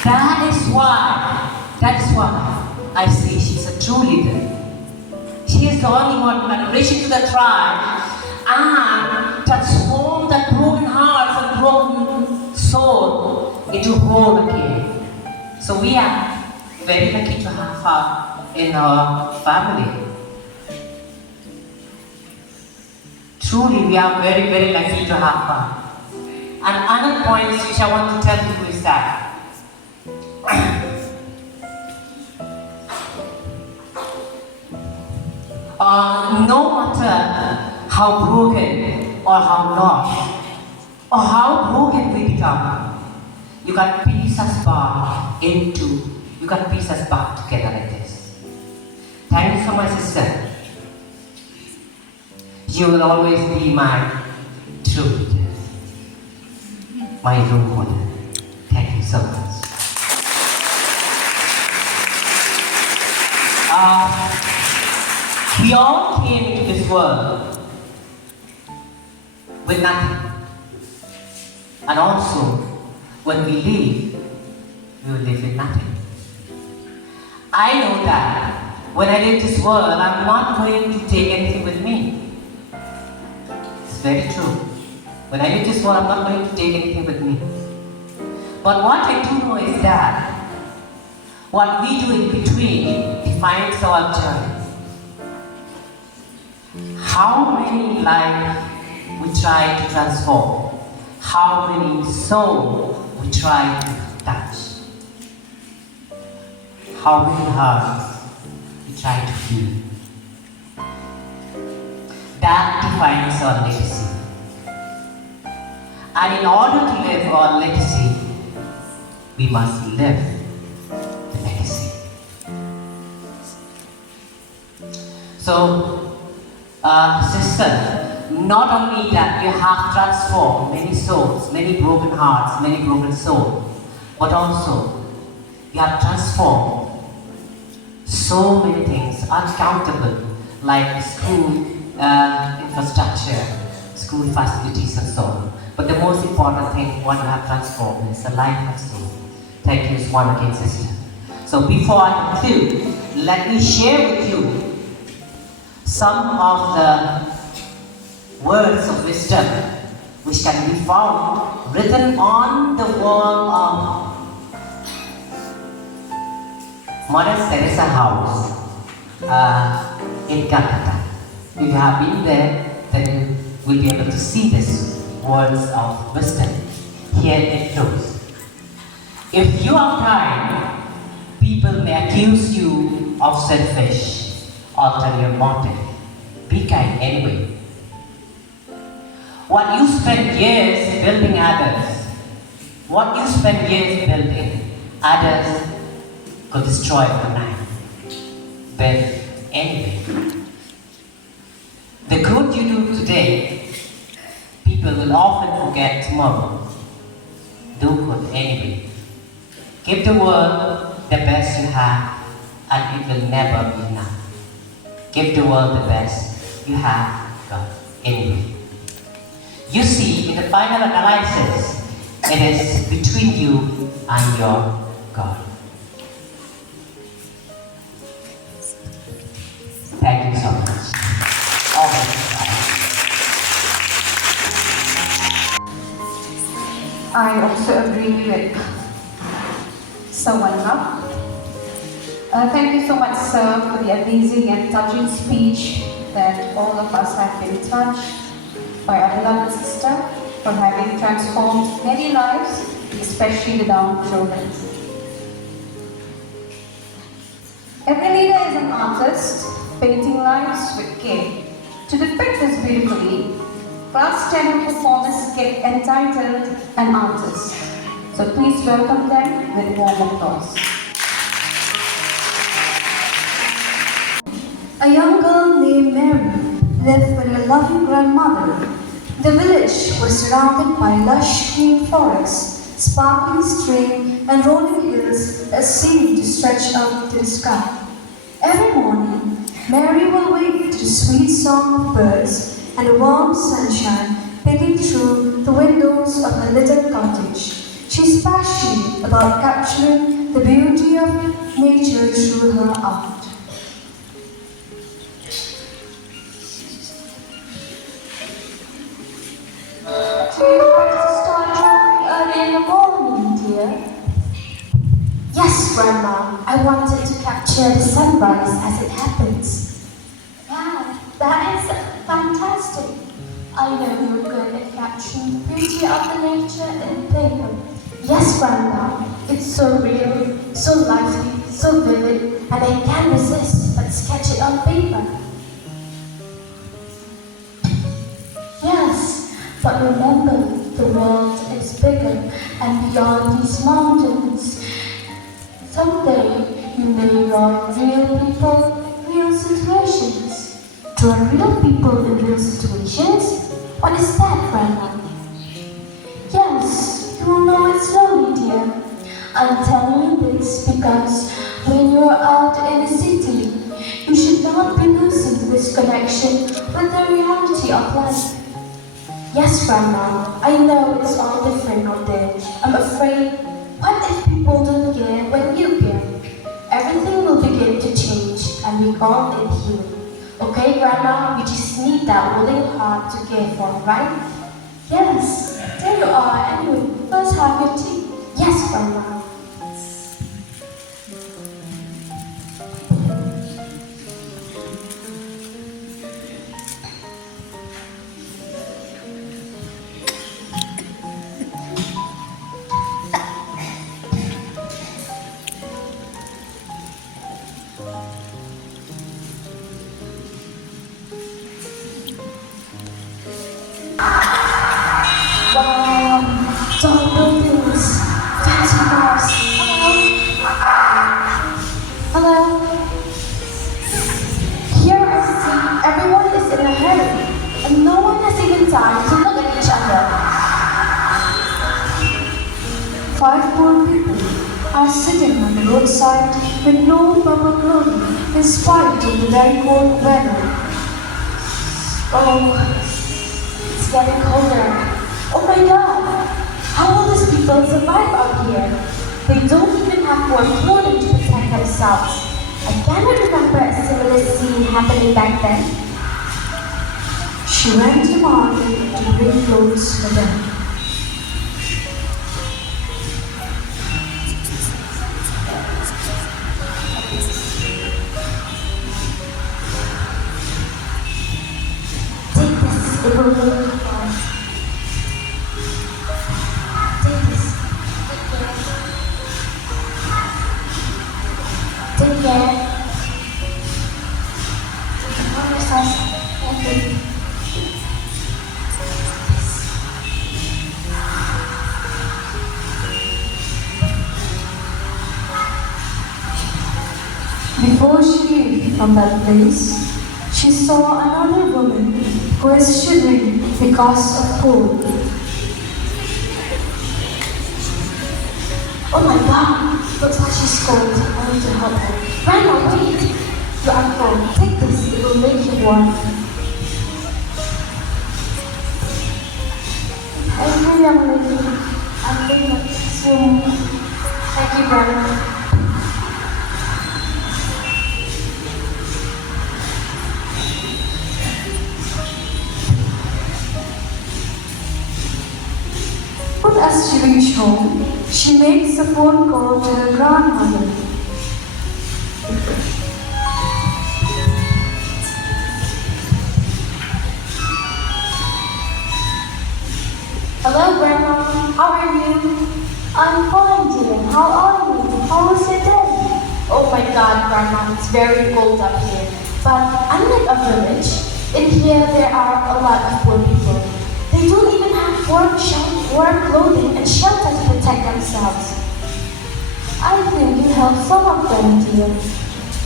That is why I say she's a true leader. She is the only one who can reach into the tribe and transform that broken heart and broken soul into whole again. So we are very lucky to have her in our family. Truly, we are very, very lucky to have her. And another point which I want to tell you is that no matter how broken or how lost or how broken we become, you can piece us back together like this. Thank you so much, sister. You will always be my truth. My role model. Thank you so much. We all came into this world with nothing. And also, when we leave, we will leave with nothing. I know that when I leave this world, I'm not going to take anything with me. It's very true. When I leave this world, I'm not going to take anything with me. But what I do know is that what we do in between defines our journey. How many lives we try to transform, how many souls we try to touch, how many hearts we try to heal. That defines our legacy. And in order to live our legacy, we must live the legacy. So, sister, not only that you have transformed many souls, many broken hearts, many broken souls, but also you have transformed so many things, uncountable, like school infrastructure, school facilities and so on. But the most important thing, what you have transformed is the life of soul. Thank you once again, sister. So before I conclude, let me share with you some of the words of wisdom which can be found written on the wall of Mother Teresa House in Calcutta. If you have been there, then you will be able to see these words of wisdom. Here it goes. If you are kind, people may accuse you of selfish, ulterior motive. Be kind anyway. What you spend years building others, others could destroy overnight. But anyway, the today, people will often forget tomorrow. Do good anyway. Give the world the best you have, and it will never be enough. Give the world the best you have got anyway. You see, in the final analysis, it is between you and your God. Thank you so much. Always. I also agree with Sawanna. Thank you so much, sir, for the amazing and touching speech that all of us have been touched by our beloved sister for having transformed many lives, especially the Down children. Every leader is an artist, painting lives with care. To depict this beautifully, Class 10 performers get entitled An Artist. So please welcome them with warm applause. A young girl named Mary lived with her loving grandmother. The village was surrounded by lush green forests, sparkling stream, and rolling hills that seemed to stretch up to the sky. Every morning, Mary will wake to the sweet song of birds and the warm sunshine peeking through the windows of her little cottage. She's passionate about capturing the beauty of nature through her art. Do you want to start drawing early in the morning, dear? Yes, Grandma, I wanted to capture the sunrise as it happens. Wow, that is fantastic. I know you're good at capturing the beauty of the nature in paper. Yes, Grandma, it's so real, so lively, so vivid, and I can't resist but sketch it on paper. Yes, but remember, the world is bigger and beyond these mountains. Someday you may draw real people, real situations. Draw real people in real situations? What is that, Grandma? Yes, you will know it slowly, dear. I'm telling you this because when you're out in the city, you should not be losing this connection with the reality of life. Yes, Grandma, I know it's all different out there. I'm afraid, what if people don't care when you care? Everything will begin to change and we all need healing. Okay, Grandma, we just need that willing heart to care for, right? Yes, there you are. Anyway, let's have your tea. Yes, Grandma. Tall buildings, fancy cars. Hello? Here I see everyone is in a hurry, and no one has even time to look at each other. 5 poor people are sitting on the roadside with no proper clothing in spite of the very cold weather. Oh, it's getting colder. Oh my God! How will these people survive out here? They don't even have warm clothing to protect themselves. I cannot remember a similar scene happening back then. She went to the market to bring clothes for them. Take this, it will make you fine. Take this. Take care. Enjoy yourself. Okay. Before she left from that place, she saw another woman who is shivering because of cold. Oh my god, looks like she's cold. I need to help her. Grandma, wait! You are cold. Take this, it will make you warm. Thank you, young lady. I'm going to soon. Thank you, Grandma. Soon as she reached home, she makes a phone call to her grandmother. Hello, Grandma. How are you? I'm fine, dear. How are you? How was your day? Oh my God, Grandma, it's very cold up here. But unlike a village, in here there are a lot of poor people. They don't even have warm clothing and shelter to protect themselves. I think you helped some of them, dear.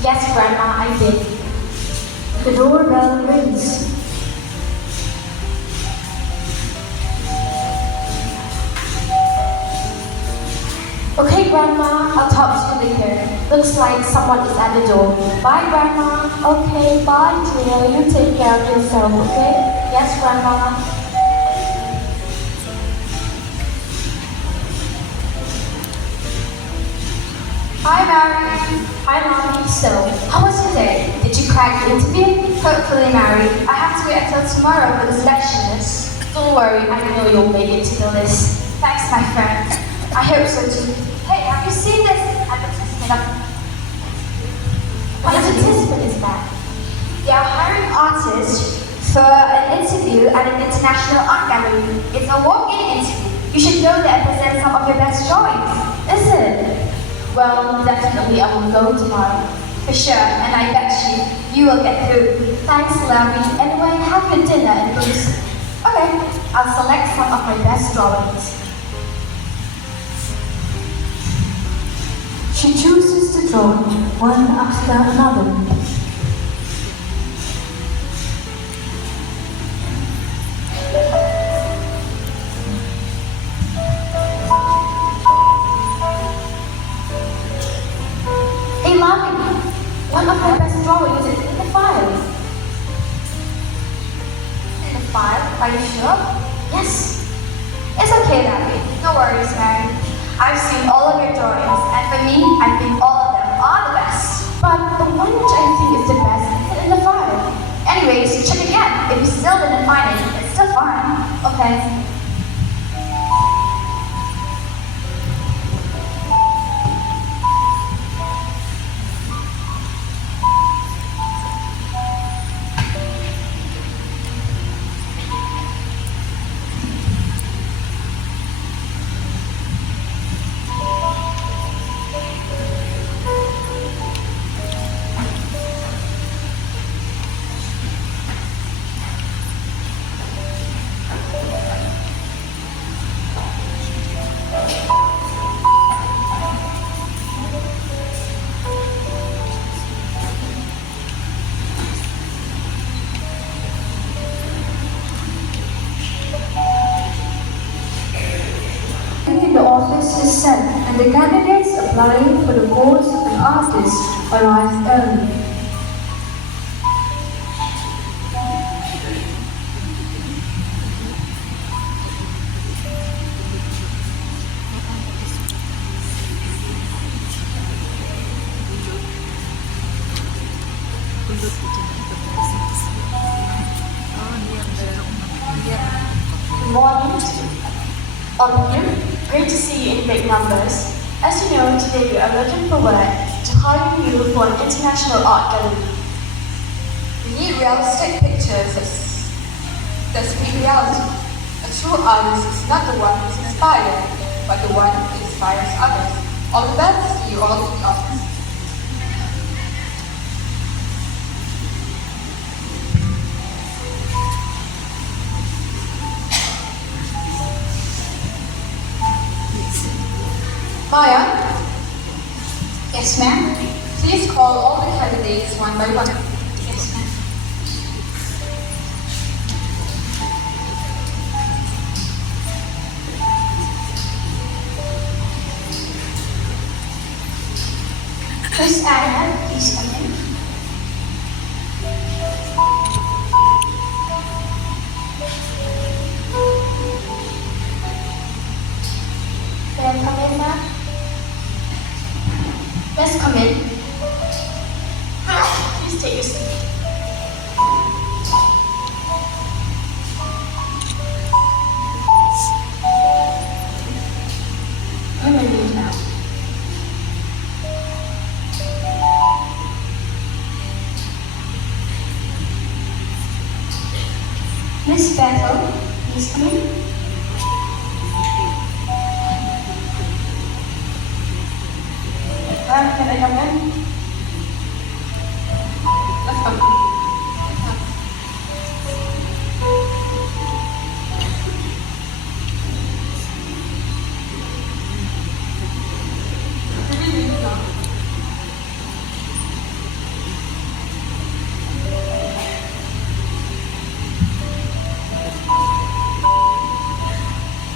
Yes, Grandma, I did. The doorbell rings. Okay, Grandma, I'll talk to you later. Looks like someone is at the door. Bye, Grandma. Okay, bye, dear. You take care of yourself, okay? Yes, Grandma. Hi, Mary. Hi, Mommy. So, how was your day? Did you crack the interview? Hopefully, Mary. I have to wait until tomorrow for the selection list. Don't worry, I know you'll make it to the list. Thanks, my friend. I hope so too. Hey, have you seen this advertisement? What advertisement is that? They are hiring artists for an interview at an international art gallery. It's a walk-in interview. You should go there and present some of your best drawings. Is it? Well, definitely I will go tomorrow. For sure, and I bet you will get through. Thanks, Larry. Anyway, have your dinner and booze. Okay, I'll select some of my best drawings. She chooses to draw one after another. Hey, Mommy, one of my best drawings is in the file. In the file? Are you sure? Yes. It's okay, Larry. No worries, Mary. I've seen all of your drawings, and for me, I think all of them are the best. But the one which I think is the best is in the file. Anyways, check again. If you still didn't find it, it's still fine. Okay. The office is set and the candidates applying for the post of an artist arrive early. Good morning, all of you. Great to see you in big numbers. As you know, today we are looking for work to hire you for an international art gallery. We need realistic pictures that speak reality. A true artist is not the one who's inspired, but the one who inspires others. All the best, see you all in the office. Maya? Yes, ma'am? Please call all the candidates one by one. Yes, ma'am. Miss Anna, please come in. Can I come in, ma'am? Let's come in. Please take your seat. Where are you now? Miss Bethel, please come in. Can I come in? Let's come.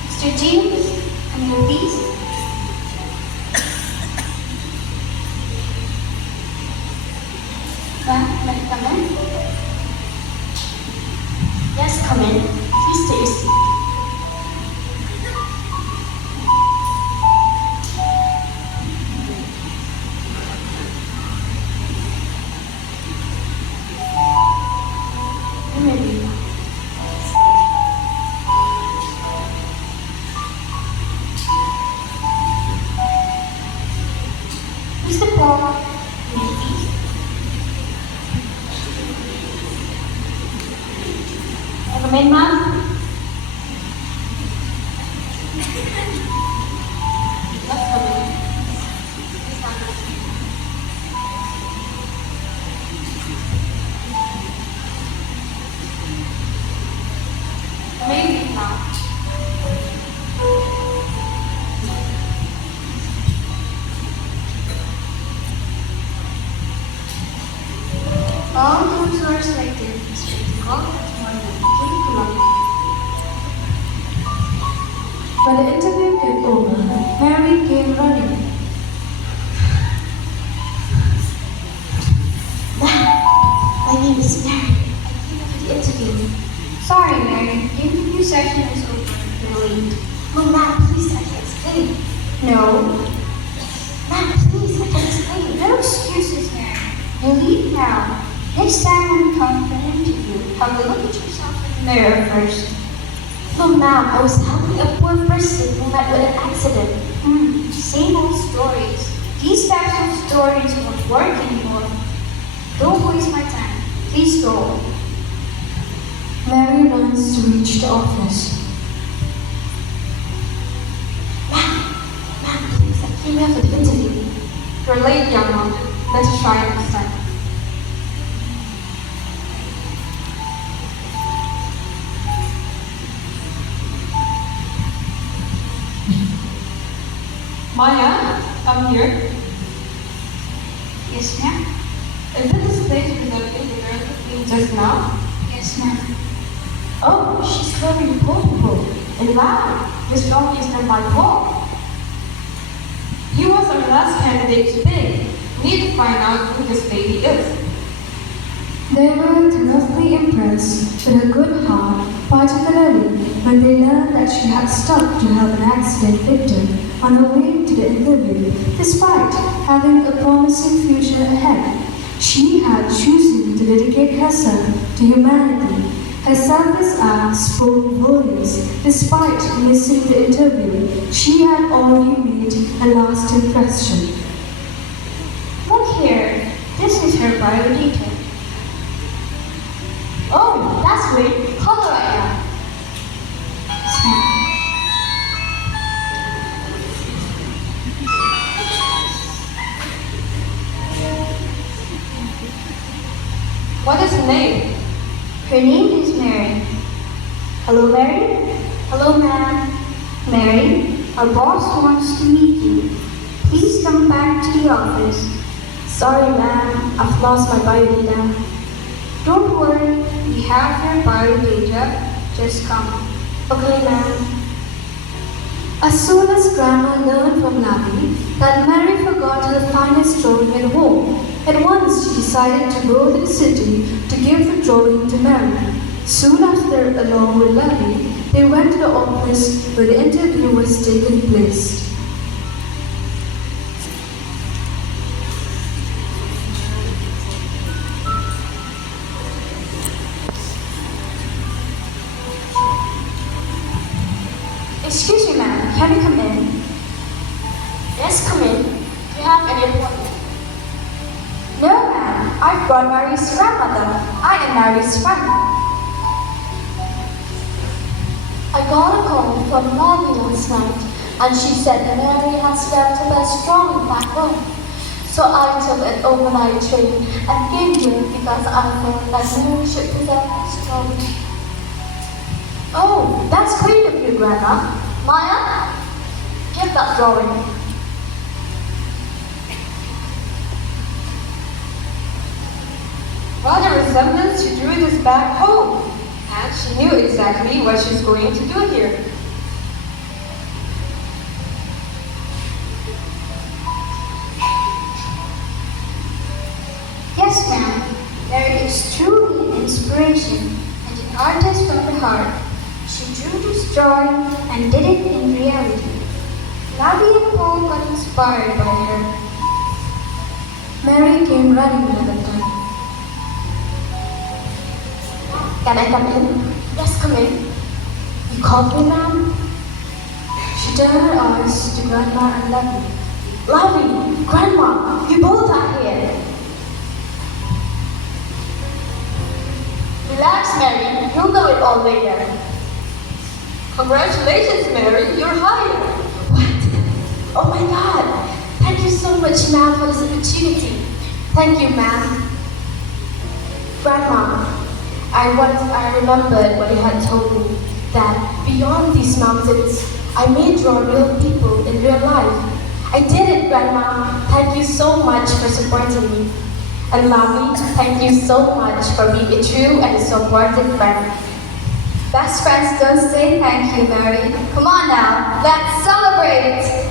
Mr. James, come here, please. Ma'am, can I come in? Yes, come in. Please take your seat. Where are you? Mr. Paul, come here, please. Come in, ma'am. Let's come in. Maybe now. All those who are selected should be called tomorrow morning. Come on. When the interview came over, Mary came running. My name is Mary. I came for the interview. Sorry, Mary. The interview session is over. You're late. Oh, ma'am, please, I can explain. No. Ma'am, please, I can explain. No excuses, Mary. You leave now. Next time when you come for an interview, have a look at yourself in the mirror first. No, ma'am, I was helping a poor person who met with an accident. Same old stories. These types of stories won't work anymore. Don't waste my time. Please go. Mary runs to reach the office. Ma'am, please, I came here for the interview. You're late, young man. Let's try it next time. Maya, come here. Yes, ma'am. Is this the place you presented the girl came just now? Yes, ma'am. Oh, she's very beautiful and loud. Miss Longy is done by Paul. He was our last candidate today. We need to find out who this lady is. They were thoroughly impressed with her good heart, particularly when they learned that she had stopped to help an accident victim on her way to the interview, despite having a promising future ahead. She had chosen to dedicate herself to humanity. Her selfless act spoke volumes. Despite missing the interview, she had already made a lasting impression. Look here. This is her biodata. Oh, that's great. Call her right now. Yes, ma'am. What is her name? Her name is Mary. Hello, Mary. Hello, ma'am. Mary, our boss wants to meet you. Please come back to the office. Sorry, ma'am. I've lost my biodata. Don't worry. We have your biodata. Just come. Okay, ma'am. As soon as Grandma learned from Lavi that Mary forgot her finest drawing at home, at once she decided to go to the city to give the drawing to Mary. Soon after, along with Lavi, they went to the office where the interview was taking place. Excuse me, ma'am. Can we come in? Yes, come in. Do you have any appointment? No, ma'am. I've brought Mary's grandmother. I am Mary's friend. I got a call from Mommy last night, and she said that Mary has left her best drawing back home. So I took an overnight train and came here because I thought that Mary should present this drawing. Oh, that's great of you, Grandma. Maya, give that drawing. What a resemblance she drew this back home. And she knew exactly what she's going to do here. Yes, ma'am. Mary is truly an inspiration and an artist from the heart. She drew this drawing and did it in reality. Lavi and Paul got inspired by her. Mary came running another time. Can I come in? Yes, come in. You called me, ma'am? She turned her eyes to Grandma and Lavi. Lavi, Grandma, you both are here. Relax, Mary. You'll know it all later. Congratulations, Mary. You're hired. What? Oh my God. Thank you so much, ma'am, for this opportunity. Thank you, ma'am. Grandma, I remembered what you had told me, that beyond these mountains, I may draw real people in real life. I did it, Grandma. Thank you so much for supporting me. And Lavi, thank you so much for being a true and a supportive friend. Best friends don't say thank you, Mary. Come on now, let's celebrate!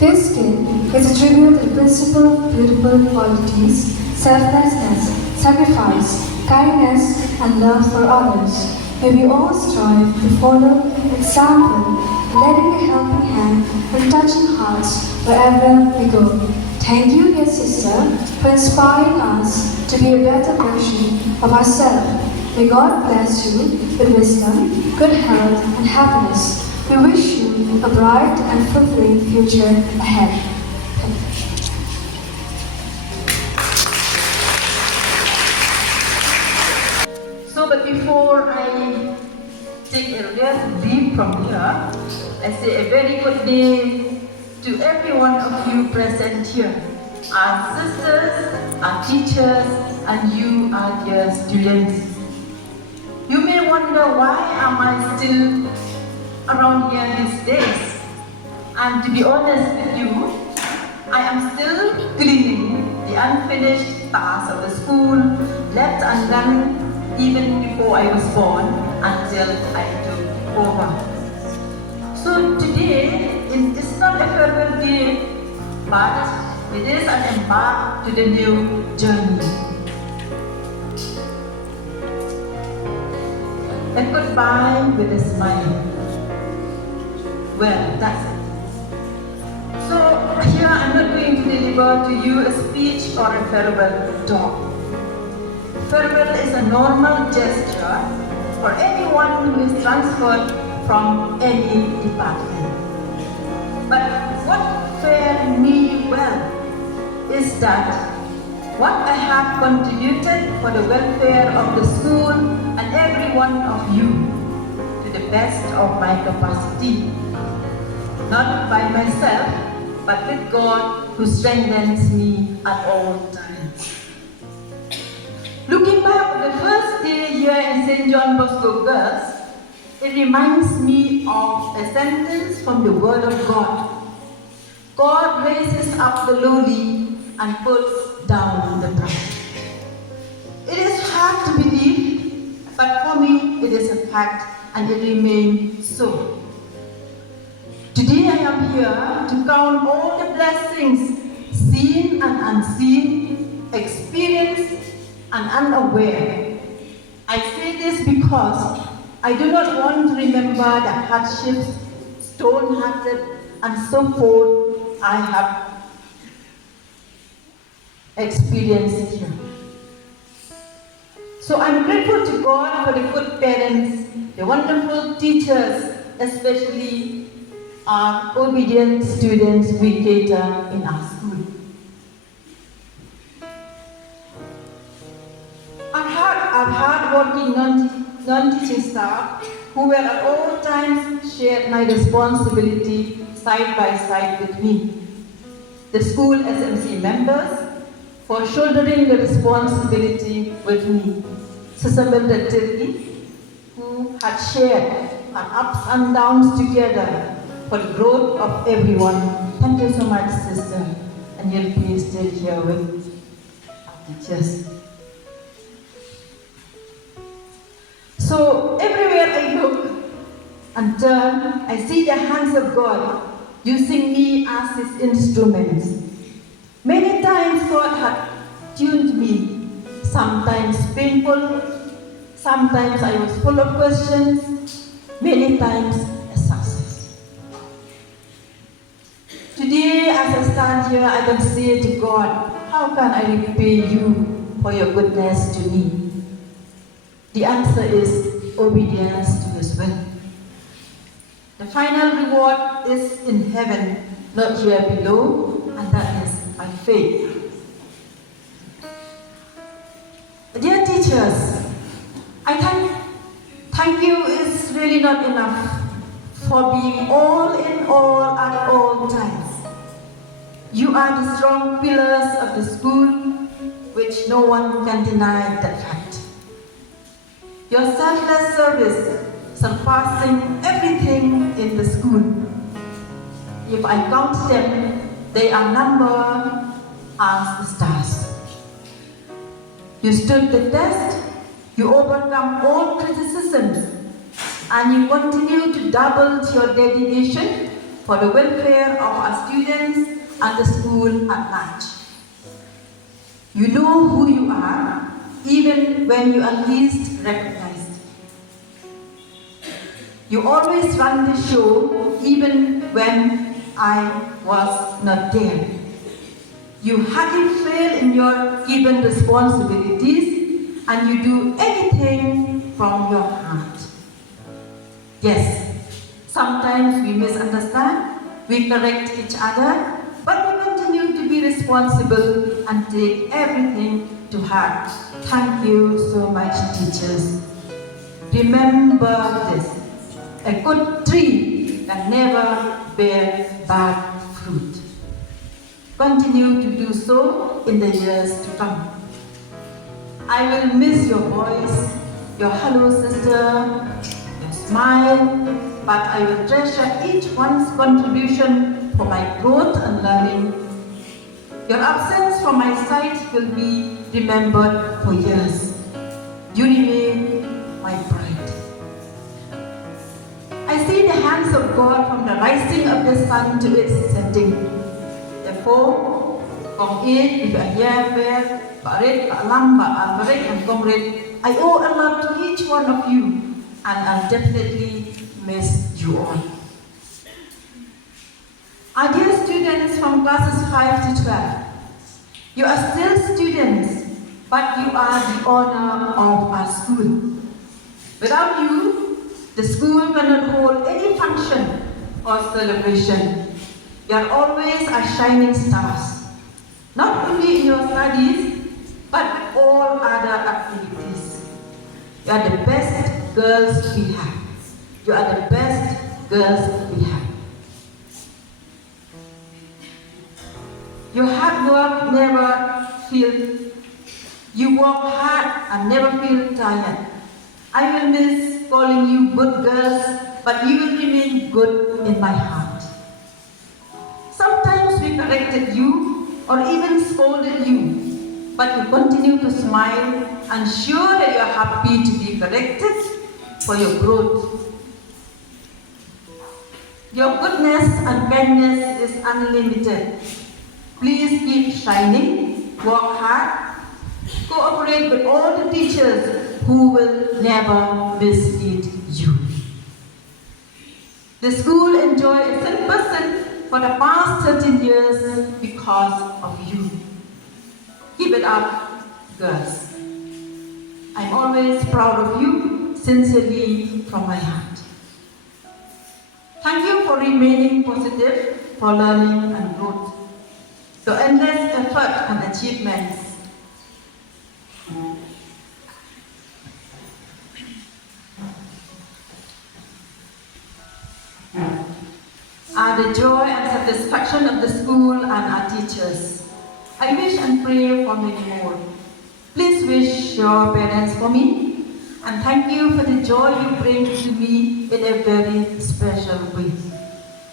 This kid is a tribute to the principal beautiful qualities, selflessness, sacrifice, kindness, and love for others. May we all strive to follow example, lending a helping hand and touching hearts wherever we go. Thank you, dear sister, for inspiring us to be a better version of ourselves. May God bless you with wisdom, good health, and happiness. We wish you a bright and fulfilling future ahead. So, but before I take a real leap from here, I say a very good day to every one of you present here. Our sisters, our teachers, and you, our dear students. You may wonder, why am I still around here these days? And to be honest with you, I am still cleaning the unfinished tasks of the school, left undone even before I was born, until I took over. So today is not a farewell day, but it is an embark to the new journey. A goodbye with a smile. Well, that's it. So here I'm not going to deliver to you a speech or a farewell talk. Farewell is a normal gesture for anyone who is transferred from any department. But what fared me well is that what I have contributed for the welfare of the school and every one of you to the best of my capacity. Not by myself, but with God who strengthens me at all times. Looking back on the first day here in St. John Bosco Girls, it reminds me of a sentence from the Word of God. God raises up the lowly and puts down the proud. hard to believe, but for me it is a fact and it remains so. Today I am here to count all the blessings, seen and unseen, experienced and unaware. I say this because I do not want to remember the hardships, stone-hearted and so forth I have experienced here. So I'm grateful to God for the good parents, the wonderful teachers, especially our obedient students we cater in our school. Our hard-working non-teaching staff who were at all times shared my responsibility side by side with me. The school SMC members for shouldering the responsibility with me. Sister Tilly, who had shared our ups and downs together for the growth of everyone. Thank you so much, sister, and you'll be still here with our teachers. So everywhere I look and turn, I see the hands of God using me as His instruments. Many times God had tuned me, sometimes painful, sometimes I was full of questions, many times a success. Today, as I stand here, I can say to God, how can I repay you for your goodness to me? The answer is obedience to His will. The final reward is in heaven, not here below, and that is by faith. Dear teachers, I thank you is really not enough for being all in all at all times. You are the strong pillars of the school, which no one can deny that fact. Your selfless service surpassing everything in the school. If I count them, they are numbered as the stars. You stood the test, you overcome all criticisms, and you continue to double your dedication for the welfare of our students and the school at large. You know who you are, even when you are least recognized. You always run the show, even when I was not there. You hardly fail in your given responsibilities, and you do anything from your heart. Yes, sometimes we misunderstand, we correct each other, but we continue to be responsible and take everything to heart. Thank you so much, teachers. Remember this, a good tree can never bear bad fruit. Continue to do so in the years to come. I will miss your voice, your hello sister, your smile, but I will treasure each one's contribution for my growth and learning. Your absence from my sight will be remembered for years. You remain my pride. I see the hands of God from the rising of the sun to its setting. Therefore, Kong Ed, Ibu Ayah, Pak Red, Pak Lam, Pak Alvarez, and Comrade, I owe a lot to each one of you, and I'll definitely miss you all. Our dear students from classes 5 to 12, you are still students, but you are the honor of our school. Without you, the school cannot hold any function or celebration. You are always our shining stars, not only in your studies, but all other activities. You are the best girls we have. You are the best girls we have. Your hard work never feels, you work hard and never feel tired. I will miss calling you good girls, but you will remain good in my heart. Sometimes we corrected you or even scolded you, but you continue to smile and sure that you are happy to be corrected for your growth. Your goodness and kindness is unlimited. Please keep shining, work hard, cooperate with all the teachers who will never mislead you. The school enjoyed a 100% for the past 13 years because of you. Keep it up, girls. I'm always proud of you, sincerely from my heart. Thank you for remaining positive, for learning and growth. Your endless effort and achievements are the joy and satisfaction of the school and our teachers. I wish and pray for many more. Please wish your parents for me, and thank you for the joy you bring to me in a very special way.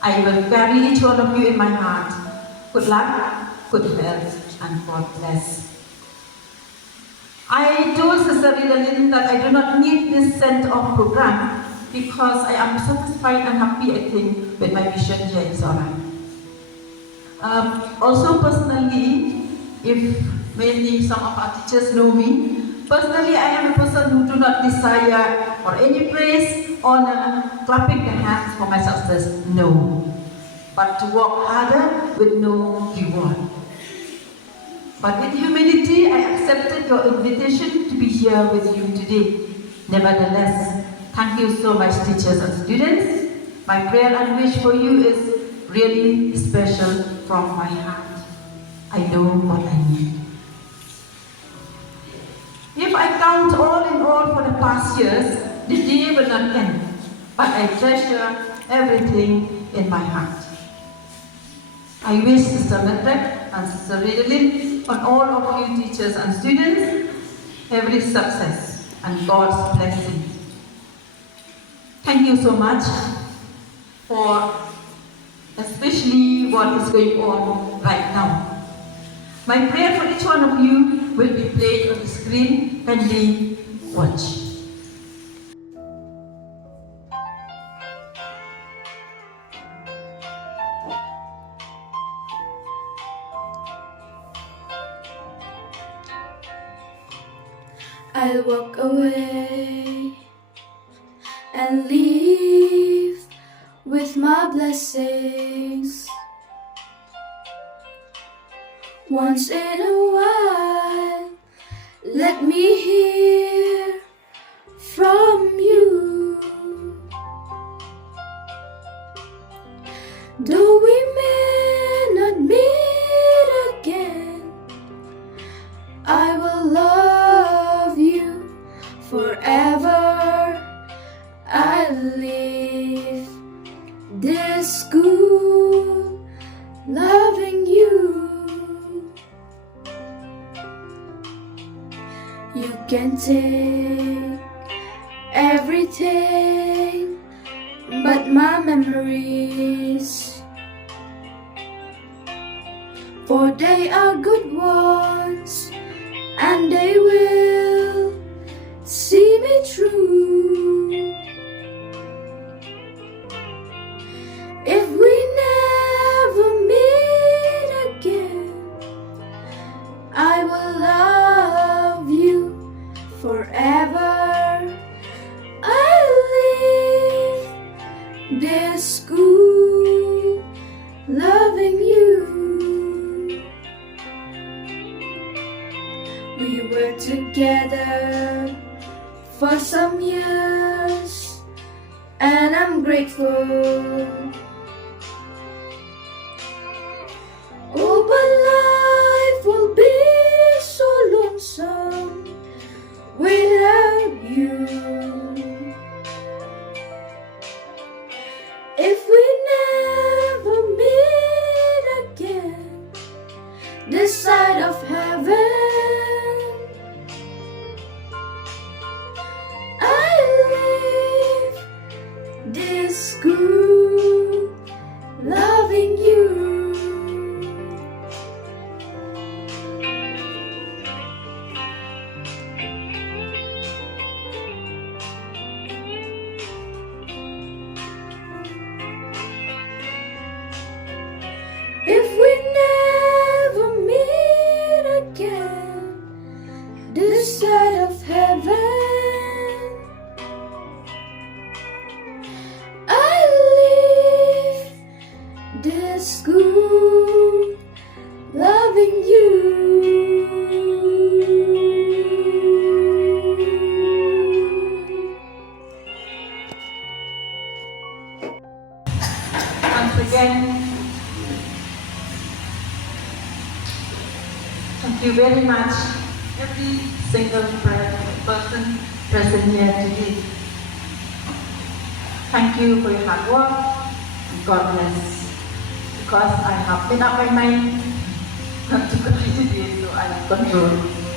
I will carry each one of you in my heart. Good luck, good health, and God bless. I told Sister Ridalyn that I do not need this send-off program because I am satisfied and happy, I think, with my mission here in Zora. Also personally, if some of our teachers know me, personally I am a person who do not desire for any praise, honor, clapping the hands for my success, no. But to work harder with no reward. But with humility, I accepted your invitation to be here with you today. Nevertheless, thank you so much, teachers and students. My prayer and wish for you is really special from my heart. I know what I need. If I count all in all for the past years, the day will not end, but I treasure everything in my heart. I wish Sister Metrek and Sister Ridalyn, on all of you teachers and students, every success and God's blessing. Thank you so much for especially what is going on right now. My prayer for each one of you will be played on the screen when we watch. I'll walk away and leave with my blessings. Once in a while, let me hear from you. Though we may not meet again, I will love you forever. I'll leave this school loving you. You can take everything but my memories, for they are good ones and they will see me through. If we never meet again, I will love you forever. I'll leave this school loving you. We were together for some years, and I'm grateful. Oh, but life will be so lonesome without you. If we never meet again this side of heaven, I leave this school at school, loving you. Once again, thank you very much, every single person present here today. Thank you for your hard work, and God bless. Because I have made up my mind not to continue this, so I control.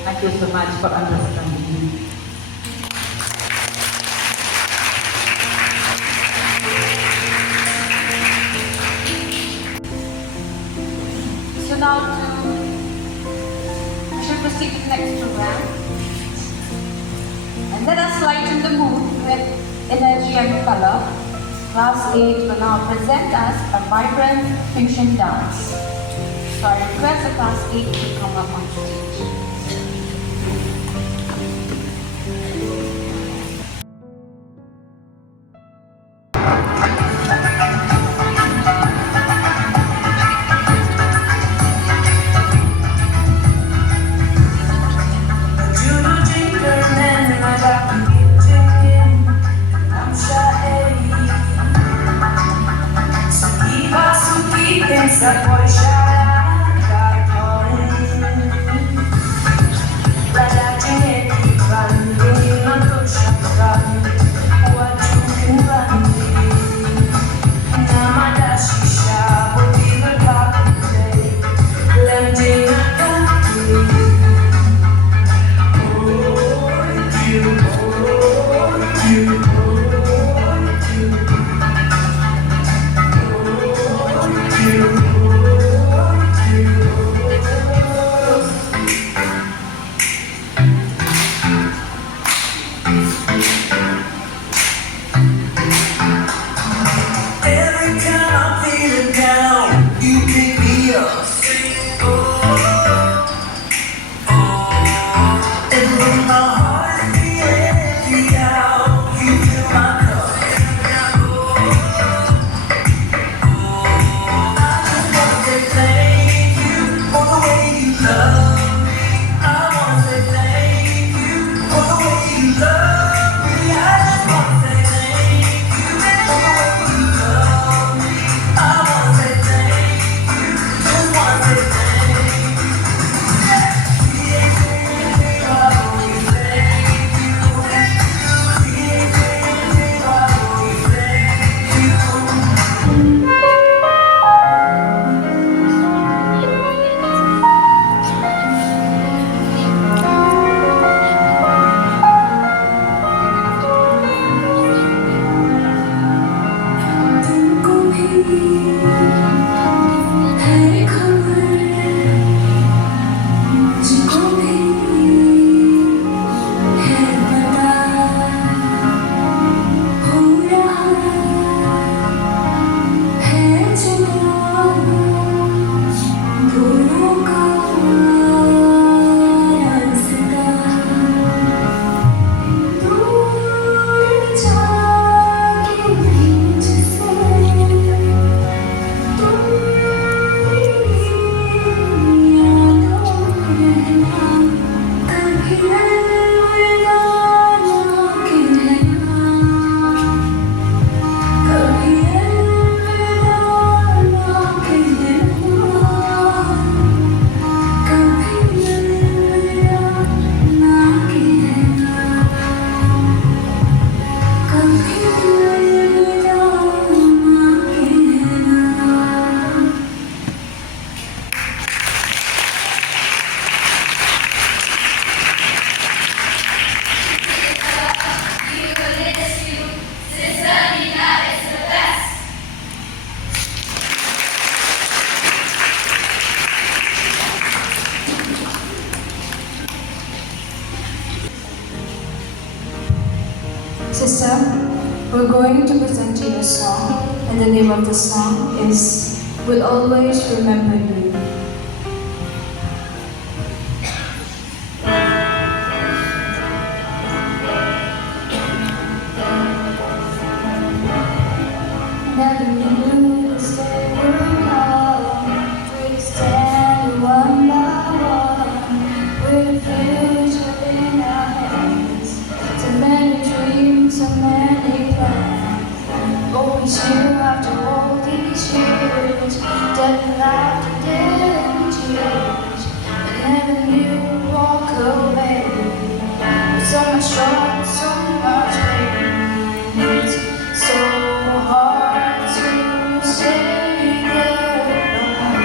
Thank you so much for understanding me. So now we should proceed to the next program. And let us lighten the mood with energy and color. Class 8 will now present us a vibrant fusion dance. So I request the class 8 to come up on stage. Pensa poi sarà la gente che grande non lo sapranno quanto più grande namada shisha bodi berkate lending Sister, we're going to present you a song, and the name of the song is Will Always Remember You. Never knew this day would come. and laughter didn't change. Whenever you walk away, with so much joy, so much pain. It's so hard to say goodbye.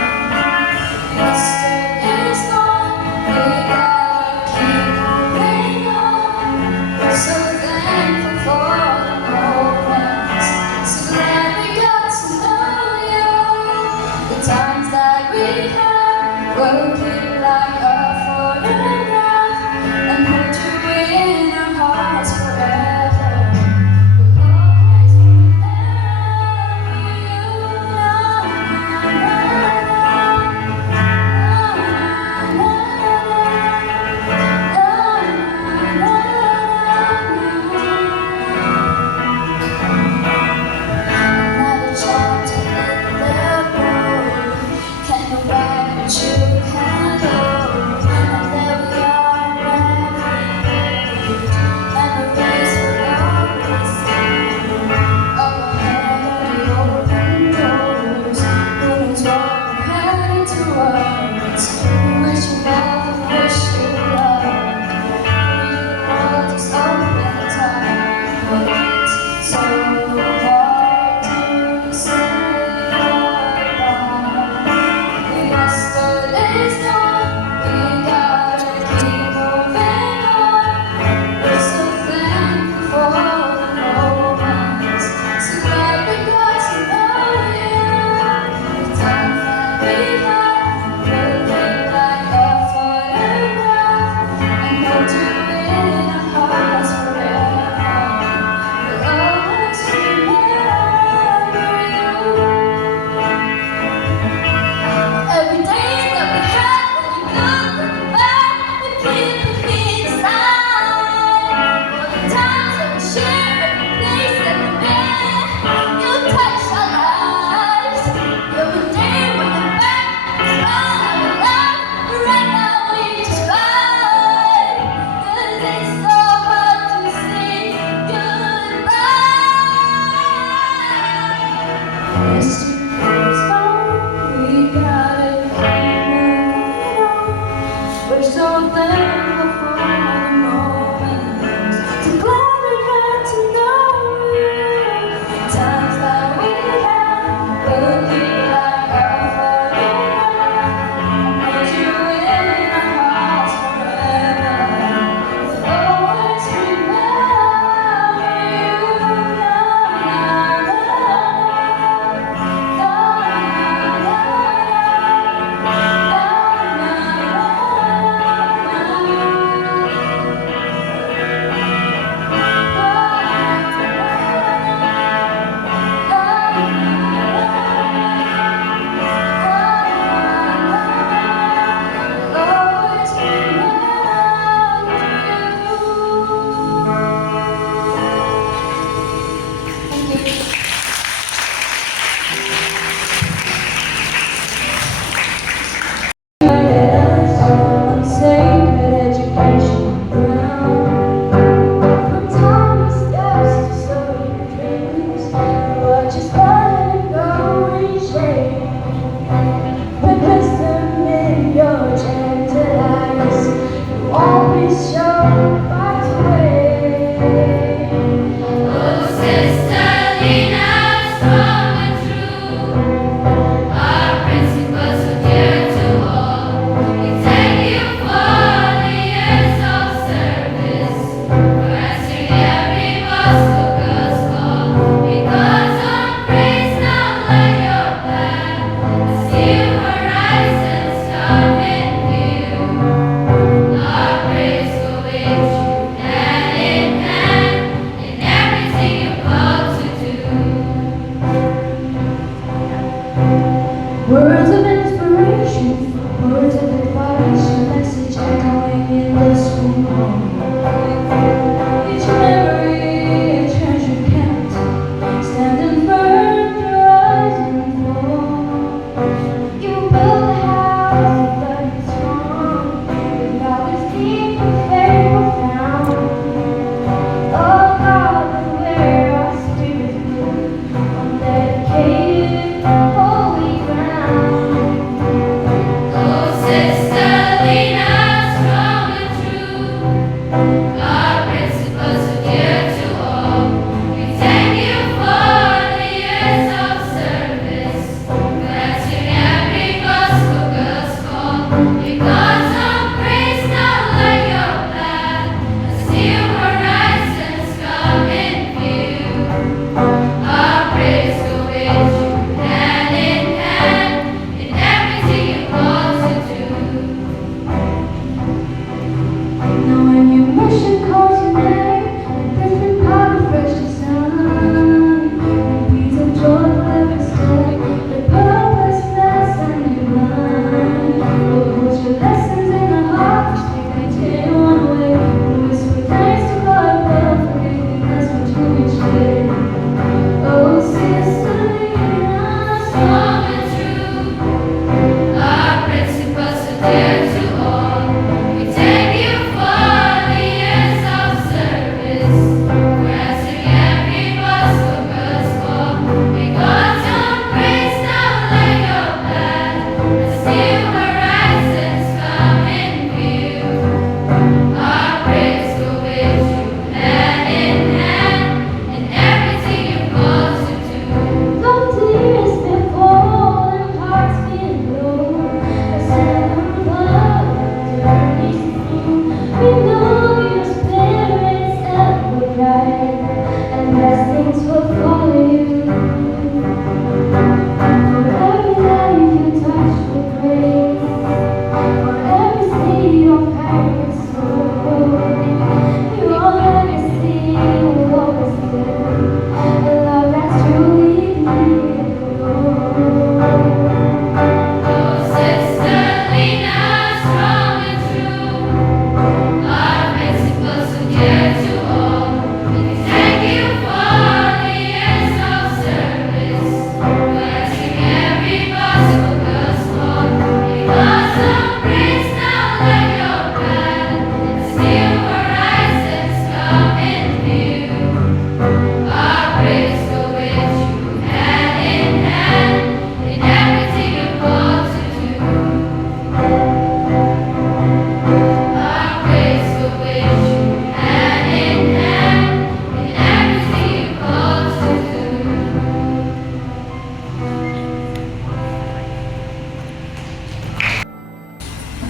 Yesterday's gone, we gotta keep moving on. We're so thankful for the moments, so glad we got to know you. The times that we had, we'll keep like a photograph and put you in our hearts forever. We'll always another chapter in the book. Can't go back, but you can go. And there we are, and the race will always be. Up ahead, the open doors. Who knows what we're heading towards? We wish you love, we wish you love. We will just open time, but it's so hard to say goodbye. Yesterday's gone, we gotta keep moving on. We're so thankful for the moments, so glad we got to know you. The times that we had, we'll keep like a photograph and hold you in our hearts forever. We'll always remember you. Every day that we had, when you look back, we keep it inside. All the times that we shared, every place that we've been, you touched our lives. Every day when you're back, we smile and we laugh, but right now we just fight. 'Cause it's so hard to say goodbye. Yesterday's gone, we gotta keep moving on. We're so thankful for the moments, so glad we got to know you. Times that we had, we'll keep like a photograph and put you in our hearts forever. We'll always remember sacred education ground. From tiny steps to soaring dreams, watch us let it go and shake. With wisdom in your gentle eyes, you always show right way. Oh, Sister Lina, strong and true, our principles so dear to all. We thank you for the years of service, for answering every Bosco girl's call. Because on praise now let your plan, as new horizons start with you. Our praise go with you hand in hand in everything you're called to do. Words of inspiration, words of advice, your message echoing in the school hall. Each memory a treasure kept, standing firm, your eyes and fall. You built a house that is strong, with values deep and faith profound. Oh God, where our spirit grew on dedicated holy ground.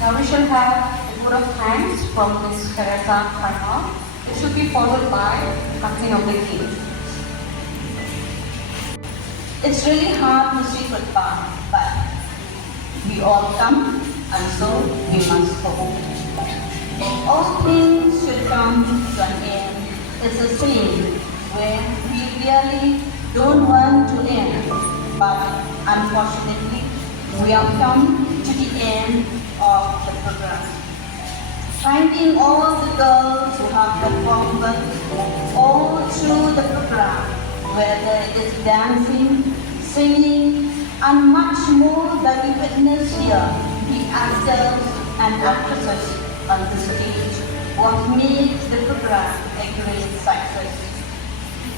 Now we shall have a vote of thanks from Ms. Teresa Karma. It should be followed by cutting of the cake. It's really hard to say goodbye, but we all come and so we must go. All things should come to an end. It's a saying where we really don't want to end, but unfortunately we have come to the end of the program. Thanking all the girls who have performed all through the program, whether it is dancing, singing, and much more that we witness here, the actors and actresses on the stage, what makes the program a great success.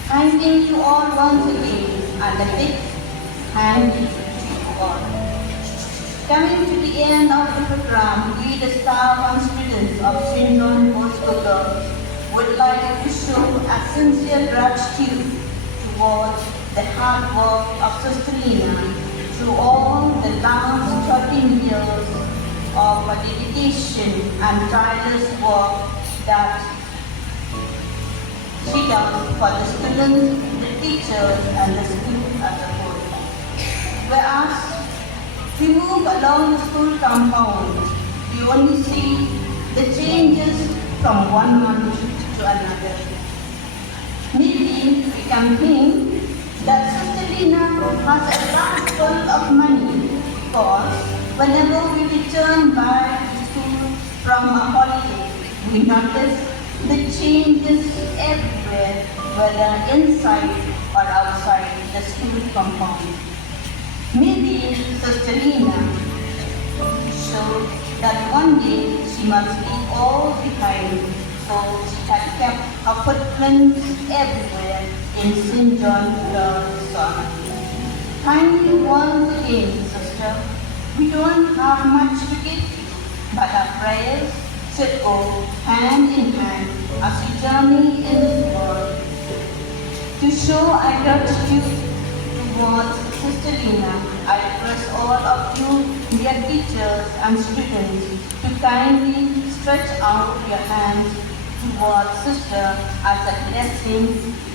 Thanking you all once again, and a big thank you to you all. Coming to the end of the program, we, the staff and students of St. John Bosco Girls, would like to show a sincere gratitude towards the hard work of Sister Lina through all the last 13 years of dedication and tireless work that she does for the students, the teachers, and the school as a whole. Whereas we move along the school compound, we only see the changes from one month to another. Maybe we can think that Sister Lina has a bag full of money because whenever we return back to school from a holiday, we notice the changes everywhere, whether inside or outside the school compound. Maybe Sister Lina showed that one day she must leave all behind, so she had kept her footprints everywhere in St. John Girls' Son. Thank you once again, sister. We don't have much to give you, but our prayers should go hand in hand as we journey in this world. To show our gratitude towards Sister Lina, I request all of you, dear teachers and students, to kindly stretch out your hands towards Sister as a blessing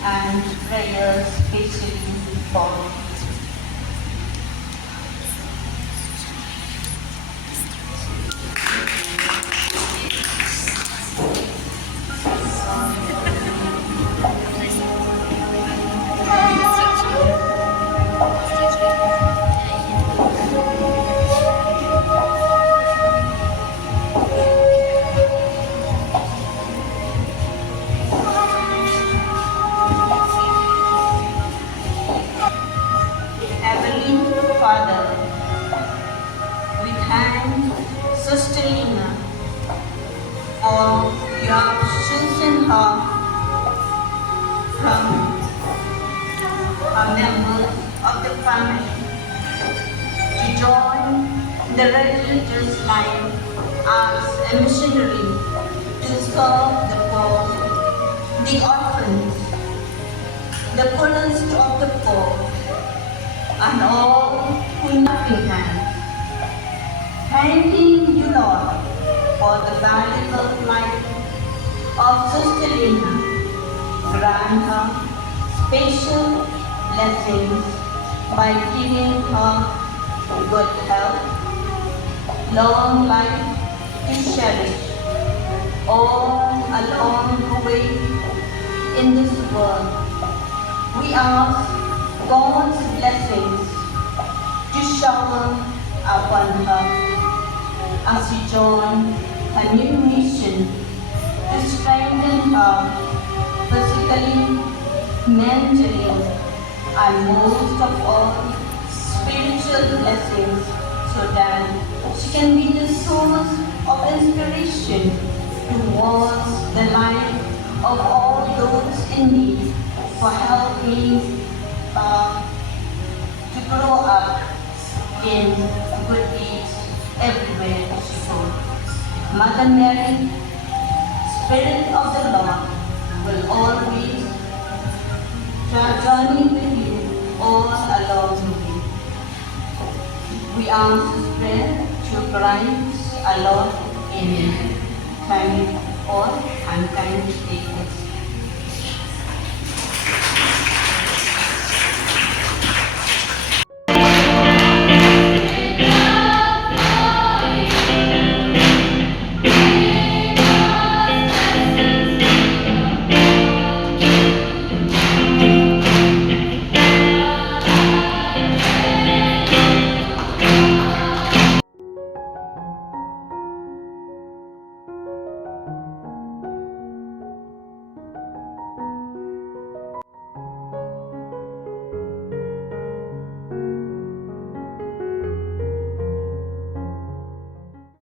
and prayers especially for you. Sister Lina, for you have chosen her from a member of the family to join the religious life as a missionary to serve the poor, the orphans, the poorest of the poor, and all who nothing can. Thanking you, Lord, for the valuable life of Sister Lina. Grant her special blessings by giving her good health, long life to cherish all along the way in this world. We ask God's blessings to shower upon her as she joins a new mission to strengthen her physically, mentally, and most of all, spiritual blessings, so that she can be the source of inspiration towards the life of all those in need, for helping to grow up in good deeds everywhere she goes. Mother Mary, Spirit of the Lord, will always journey with you all along the way. We ask this prayer through Christ our Lord. Amen. Thank you all and kindly take this.